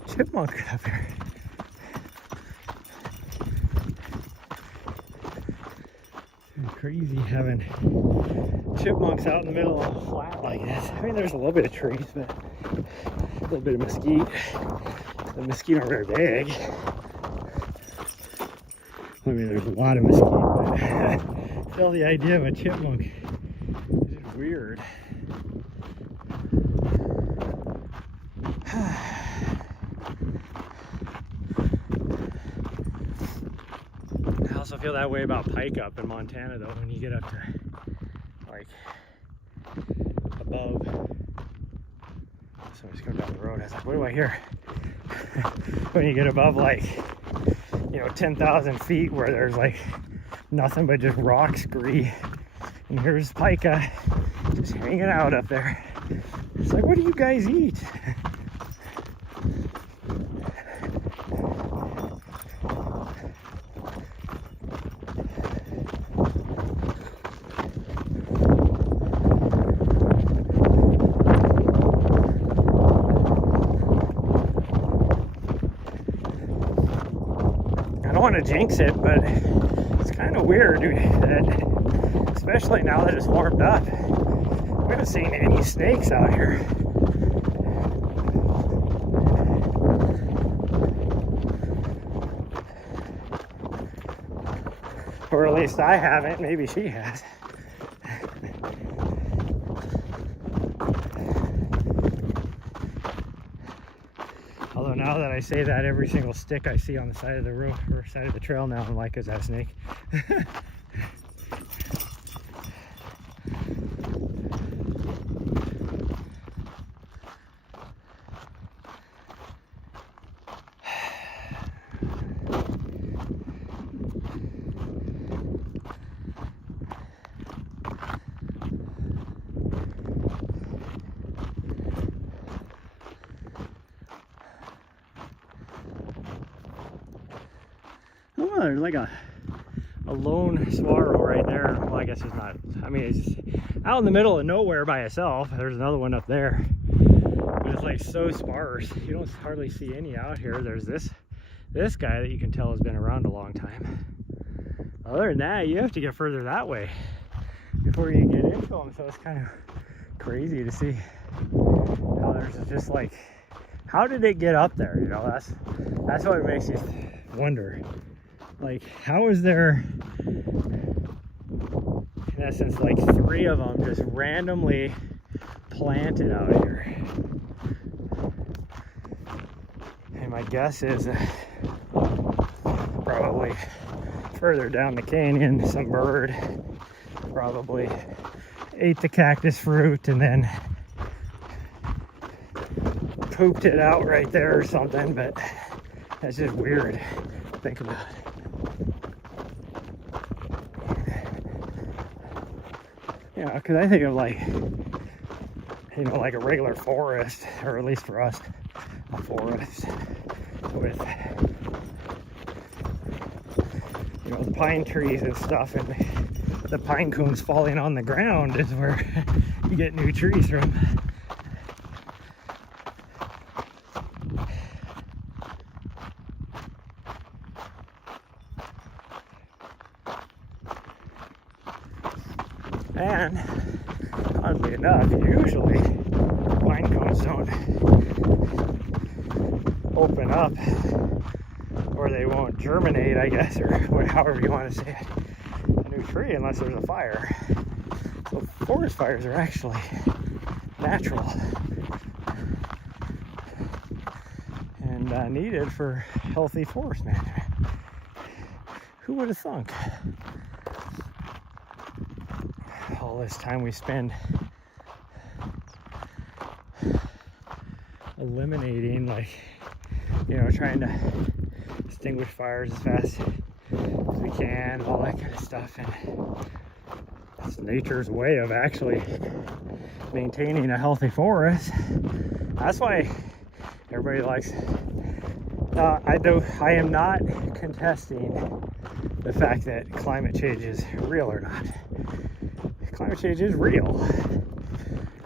Chipmunk up here. It's crazy having chipmunks out in the middle of a flat like this. I mean, there's a little bit of trees, but a little bit of mesquite. The mesquite aren't very big. I mean, there's a lot of mesquite, but still the idea of a chipmunk is just weird. I also feel that way about pike up in Montana though, when you get up to like above. Somebody's coming down the road. I was like, what do I hear? When you get above like, you know, 10,000 feet where there's like nothing but just rock scree. And here's pika just hanging out up there. It's like, what do you guys eat? to jinx it, but it's kind of weird that, especially now that it's warmed up, we haven't seen any snakes out here. Or at least I haven't. Maybe she has. Although now that I say that, every single stick I see on the side of the road or side of the trail now, I'm like, is that a snake? Oh, there's like a lone swallow right there. Well, I guess it's not. I mean, it's out in the middle of nowhere by itself. There's another one up there, but it's like so sparse. You don't hardly see any out here. There's this guy that you can tell has been around a long time. Other than that, you have to get further that way before you get into them. So it's kind of crazy to see how there's just like, how did it get up there? You know, that's what makes you wonder. Like, how is there, in essence, like 3 of them just randomly planted out here? And my guess is probably further down the canyon, some bird probably ate the cactus fruit and then pooped it out right there or something, but that's just weird to think about. Yeah, because I think of like, you know, like a regular forest, or at least for us, a forest with, you know, the pine trees and stuff, and the pine cones falling on the ground is where you get new trees from. And oddly enough, usually pine cones don't open up, or they won't germinate, I guess, or however you want to say it, a new tree unless there's a fire. So forest fires are actually natural and needed for healthy forest management. Who would have thunk? All this time we spend eliminating, like, you know, trying to extinguish fires as fast as we can, all that kind of stuff, and it's nature's way of actually maintaining a healthy forest. That's why everybody likes, I am not contesting the fact that climate change is real or not. Climate change is real,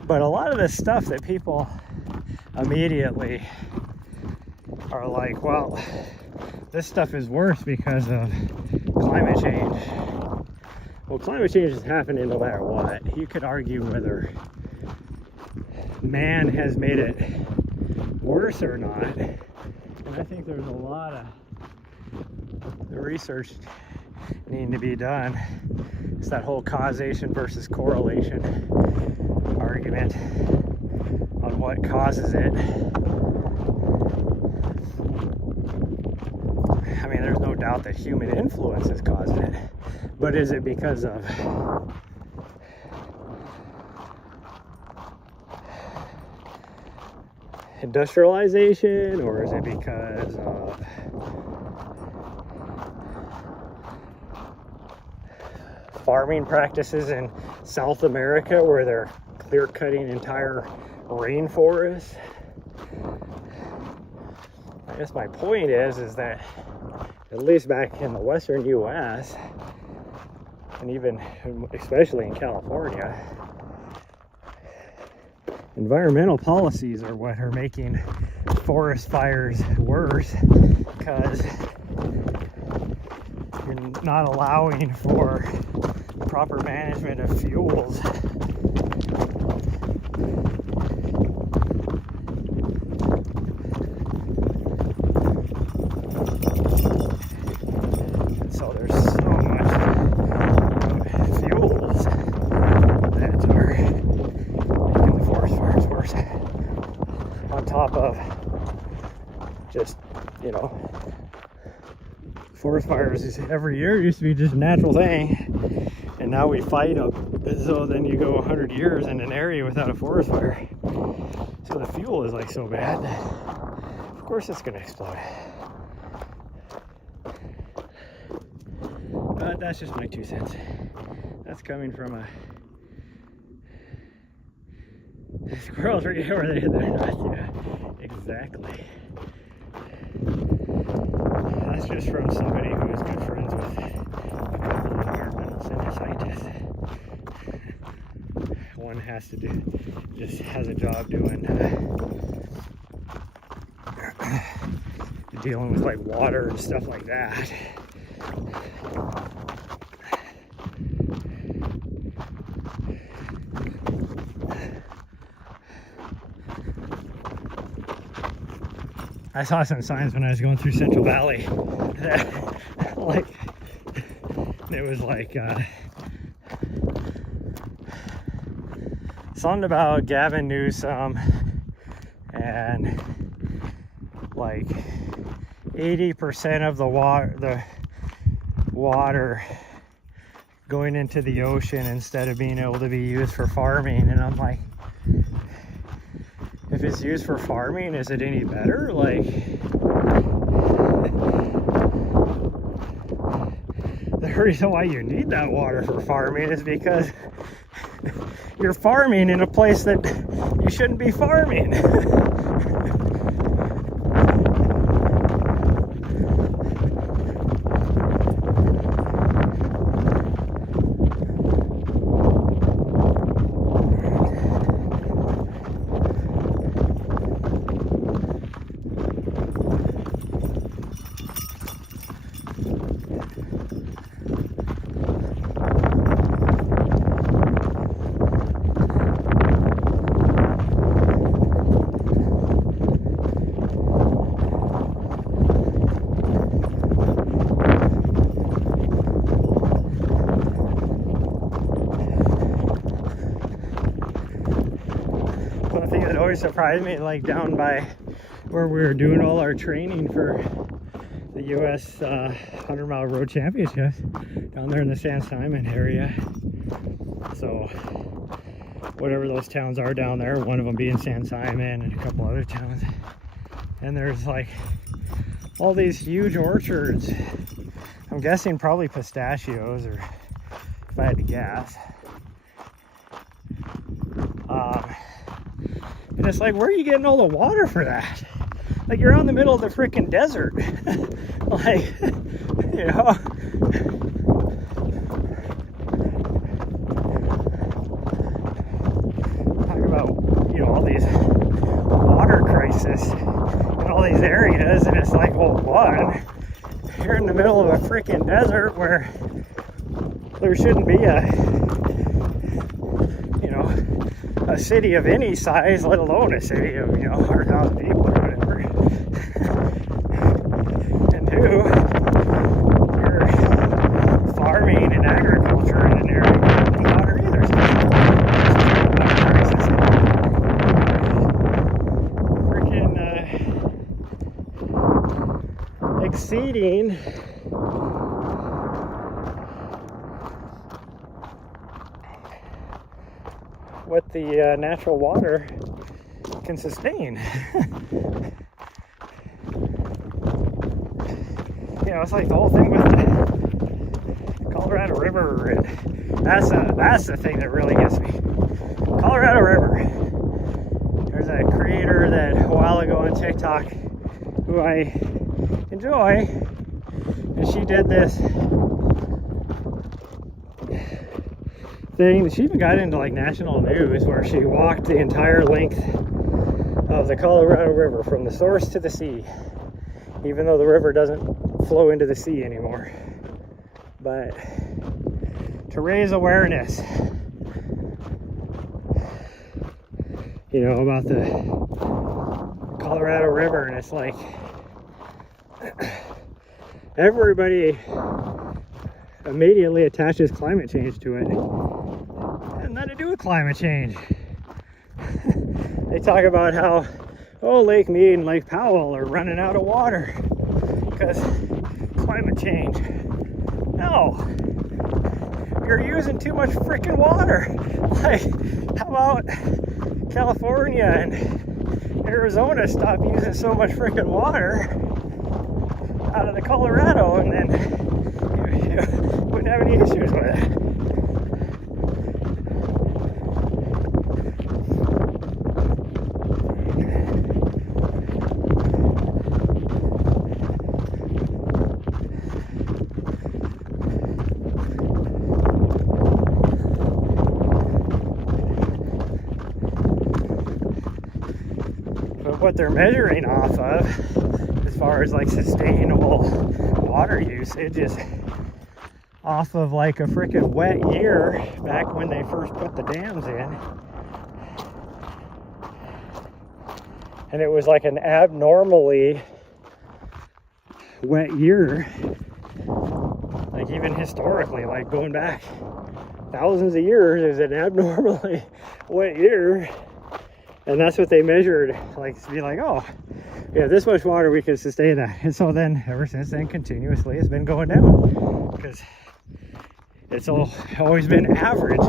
but a lot of the stuff that people immediately are like, well, this stuff is worse because of climate change. Well, climate change is happening no matter what. You could argue whether man has made it worse or not, and I think there's a lot of research needing to be done. It's that whole causation versus correlation argument on what causes it. I mean, there's no doubt that human influence is causing it, but is it because of industrialization, or is it because of farming practices in South America where they're clear cutting entire rainforests? I guess my point is that at least back in the western US, and even especially in California, environmental policies are what are making forest fires worse, because and not allowing for proper management of fuels. And so there's so much fuels that are making the forest fires worse, on top of just, you know, forest fires every year used to be just a natural thing, and now we fight them. So then you go 100 years in an area without a forest fire, so the fuel is like so bad, of course it's going to explode. But that's just my 2 cents. That's coming from a squirrels right here where they're not. Yeah, exactly. That's just from somebody who is good friends with a couple of environmental scientists. One has to just has a job doing dealing with like water and stuff like that. I saw some signs when I was going through Central Valley that, like, it was like something about Gavin Newsom and like 80% of the water going into the ocean instead of being able to be used for farming. And I'm like, if it's used for farming, is it any better? Like, the reason why you need that water for farming is because you're farming in a place that you shouldn't be farming. Surprised me, like down by where we were doing all our training for the US 100-mile road championships, down there in the San Simon area. So whatever those towns are down there, one of them being San Simon and a couple other towns, and there's like all these huge orchards. I'm guessing probably pistachios, or if I had to guess. And it's like, where are you getting all the water for that? Like, you're out in the middle of the freaking desert. Like, you know. Talk about, you know, all these water crises in all these areas, and it's like, well, one, you're in the middle of a freaking desert where there shouldn't be a city of any size, let alone a city of, 100,000 people or whatever. And two, you're farming and agriculture in an area where there's no water either. So water crisis. Freaking exceeding what the natural water can sustain. It's like the whole thing with the Colorado River, and that's the thing that really gets me. Colorado River. There's a creator that a while ago on TikTok who I enjoy, and she did this thing. She even got into like national news where she walked the entire length of the Colorado River from the source to the sea, even though the river doesn't flow into the sea anymore. but to raise awareness, you know, about the Colorado River. And it's like everybody immediately attaches climate change to it. It has nothing to do with climate change. They talk about how, oh, Lake Mead and Lake Powell are running out of water because climate change. No, you're using too much freaking water. Like, how about California and Arizona stop using so much freaking water out of the Colorado, and then you wouldn't have any issues with it. What they're measuring off of, as far as like sustainable water usage, is off of like a freaking wet year back when they first put the dams in, and it was like an abnormally wet year, like even historically, like going back thousands of years, it was an abnormally wet year. And that's what they measured, like to be like, oh, yeah, this much water, we can sustain that. And so then, ever since then, continuously, it's been going down because it's always been average.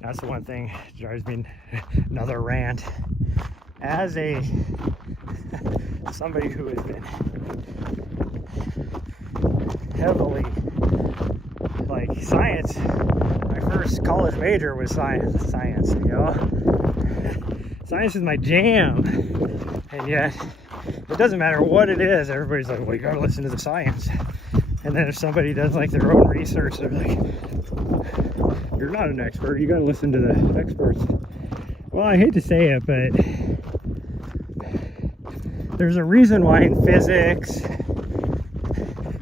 That's the one thing that drives me, another rant. As somebody who has been heavily, like, science, my first college major was science, you know? Science is my jam, and yet it doesn't matter what it is, everybody's like, well, you gotta listen to the science. And then if somebody does like their own research, they're like, you're not an expert, you gotta listen to the experts. Well, I hate to say it, but there's a reason why in physics,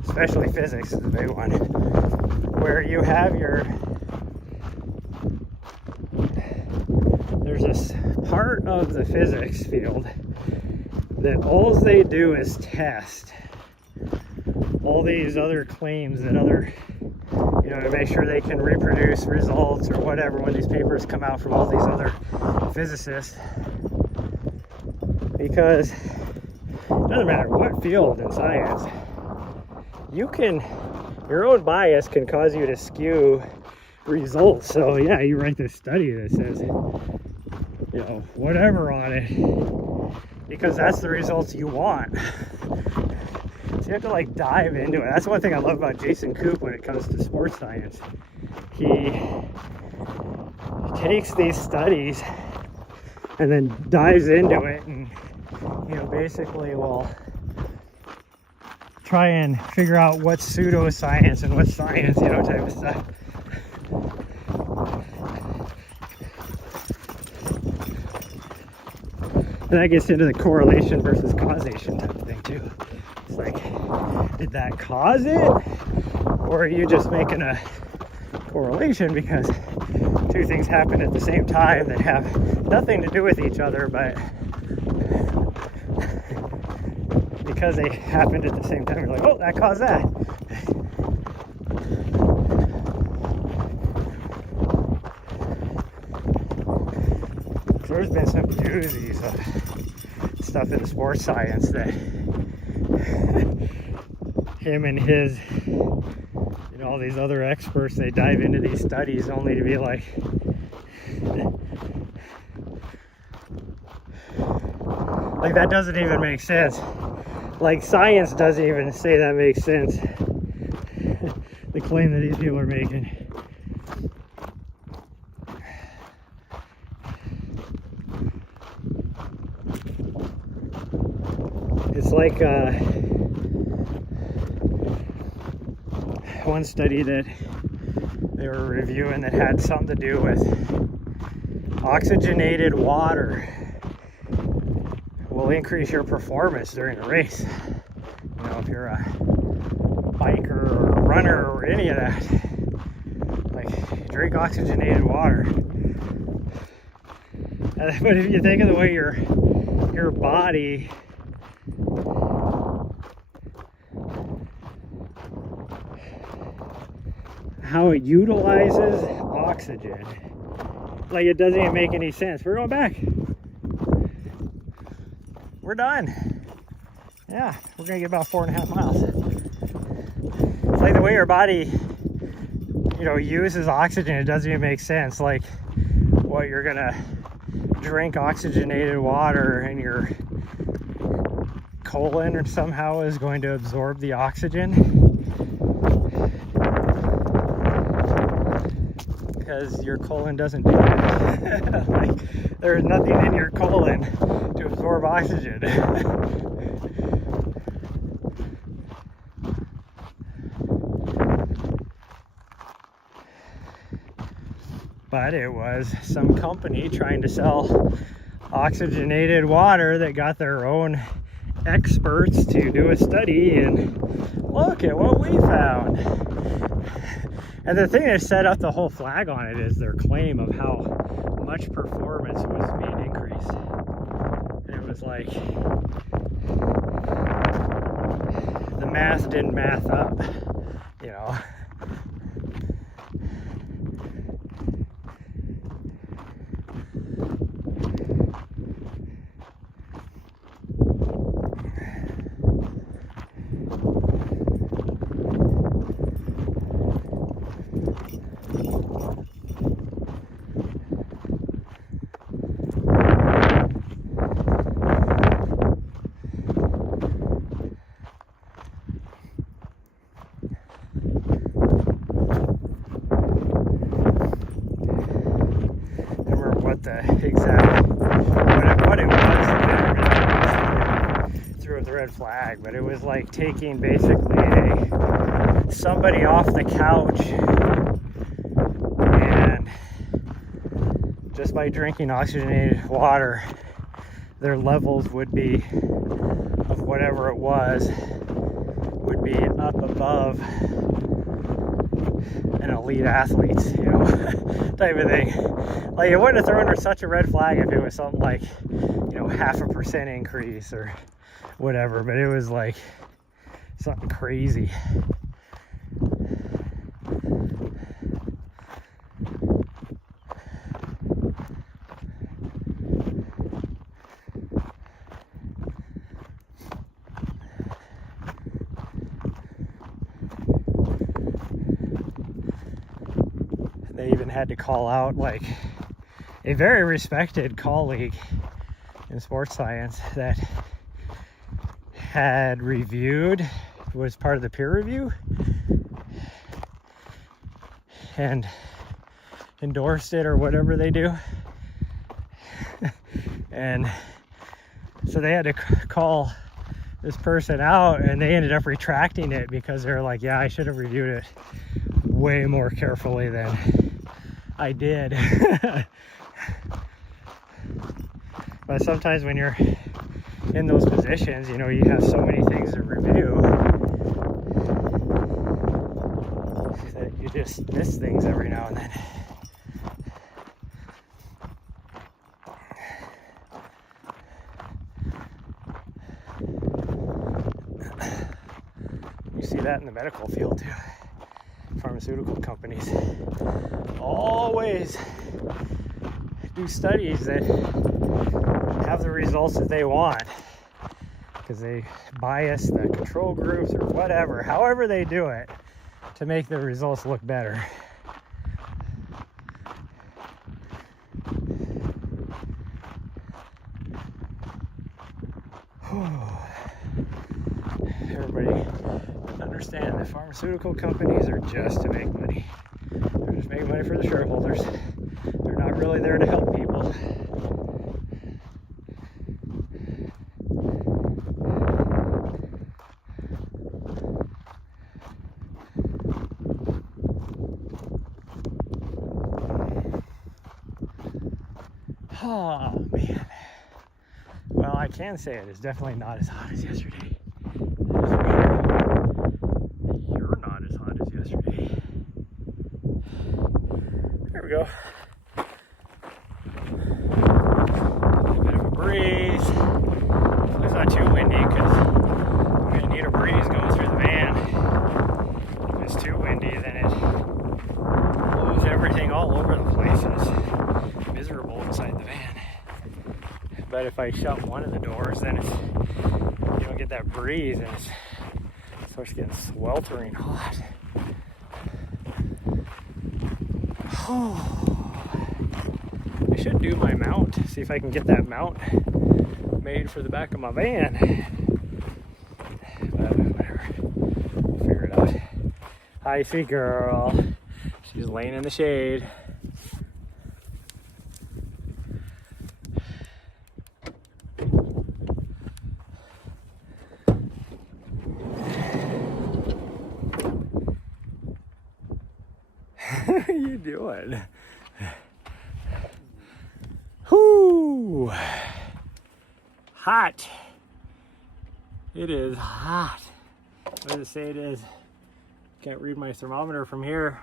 especially physics is the big one, where you have there's this part of the physics field that all they do is test all these other claims that other, you know, to make sure they can reproduce results or whatever when these papers come out from all these other physicists. Because it doesn't matter what field in science, your own bias can cause you to skew results. So yeah, you write this study that says, you know, whatever on it, because that's the results you want. So you have to like dive into it. That's one thing I love about Jason Koop when it comes to sports science. He takes these studies and then dives into it, and, you know, basically will try and figure out what's pseudoscience and what's science, you know, type of stuff. And that gets into the correlation versus causation type of thing too. It's like, did that cause it? Or are you just making a correlation because two things happen at the same time that have nothing to do with each other, but because they happened at the same time, you're like, oh, that caused that. So there's been some doozies of stuff in sports science that him and his, you know, all these other experts, they dive into these studies only to be like, Like, that doesn't even make sense. Like, science doesn't even say that makes sense. The claim that these people are making. It's like one study that they were reviewing that had something to do with oxygenated water will increase your performance during a race. You know, if you're a biker or a runner or any of that, like, drink oxygenated water. But if you think of the way your body how it utilizes oxygen, like, it doesn't even make any sense. We're going back. We're done. Yeah, we're gonna get about 4.5 miles. It's like the way your body, you know, uses oxygen, it doesn't even make sense. Like, what, you're gonna drink oxygenated water and your colon or somehow is going to absorb the oxygen? Because your colon doesn't do it. Like, there's nothing in your colon to absorb oxygen. But it was some company trying to sell oxygenated water that got their own experts to do a study, and look at what we found. And the thing that set up the whole flag on it is their claim of how much performance was being increased. And it was like, the math didn't math up, you know. What it was, threw the red flag, but it was like taking basically somebody off the couch, and just by drinking oxygenated water, their levels would be, of whatever it was, would be up above an elite athlete's, you know, type of thing. Like, it wouldn't have thrown her such a red flag if it was something like, you know, 0.5% increase or whatever, but it was like something crazy. They even had to call out, like, a very respected colleague in sports science that had reviewed, was part of the peer review, and endorsed it or whatever they do. And so they had to call this person out, and they ended up retracting it because they're like, yeah, I should have reviewed it way more carefully than I did. But sometimes when you're in those positions, you know, you have so many things to review that you just miss things every now and then. You see that in the medical field too. Pharmaceutical companies always do studies that have the results that they want because they bias the control groups or whatever, however they do it to make the results look better. Pharmaceutical companies are just to make money. They're just making money for the shareholders. They're not really there to help people. Oh man. Well, I can say it is definitely not as hot as yesterday. You're not as hot as yesterday. There we go. A bit of a breeze. It's not too windy because I'm going to need a breeze going through the van. If it's too windy, then it blows everything all over the place. It's miserable inside the van. But if I shut one of the doors, then it's, you don't get that breeze and it starts getting sweltering hot. I should do my mount, see if I can get that mount made for the back of my van. But whatever, we'll figure it out. Hi, see girl. She's laying in the shade. What are you doing? Whoo! Hot. It is hot. What does it say it is? Can't read my thermometer from here.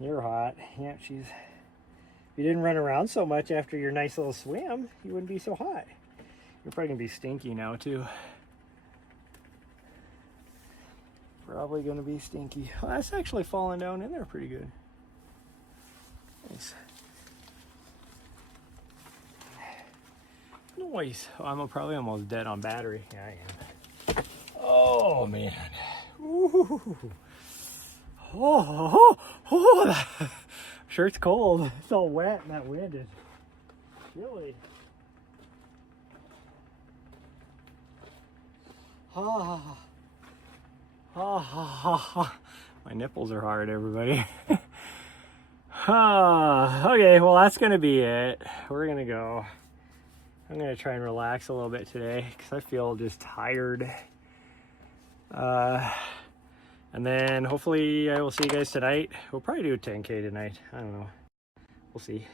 You're hot. Yeah, she's... If you didn't run around so much after your nice little swim, you wouldn't be so hot. You're probably gonna be stinky now too. Probably gonna be stinky. Oh, that's actually falling down in there pretty good. Nice. Nice. Oh, I'm probably almost dead on battery. Yeah, I am. Oh man. Ooh. Oh, shirt's cold. It's all wet and that wind is chilly. My nipples are hard, everybody. Okay, well that's gonna be it. We're gonna go. I'm gonna try and relax a little bit today because I feel just tired. And then hopefully I will see you guys tonight. We'll probably do a 10K tonight. I don't know. We'll see.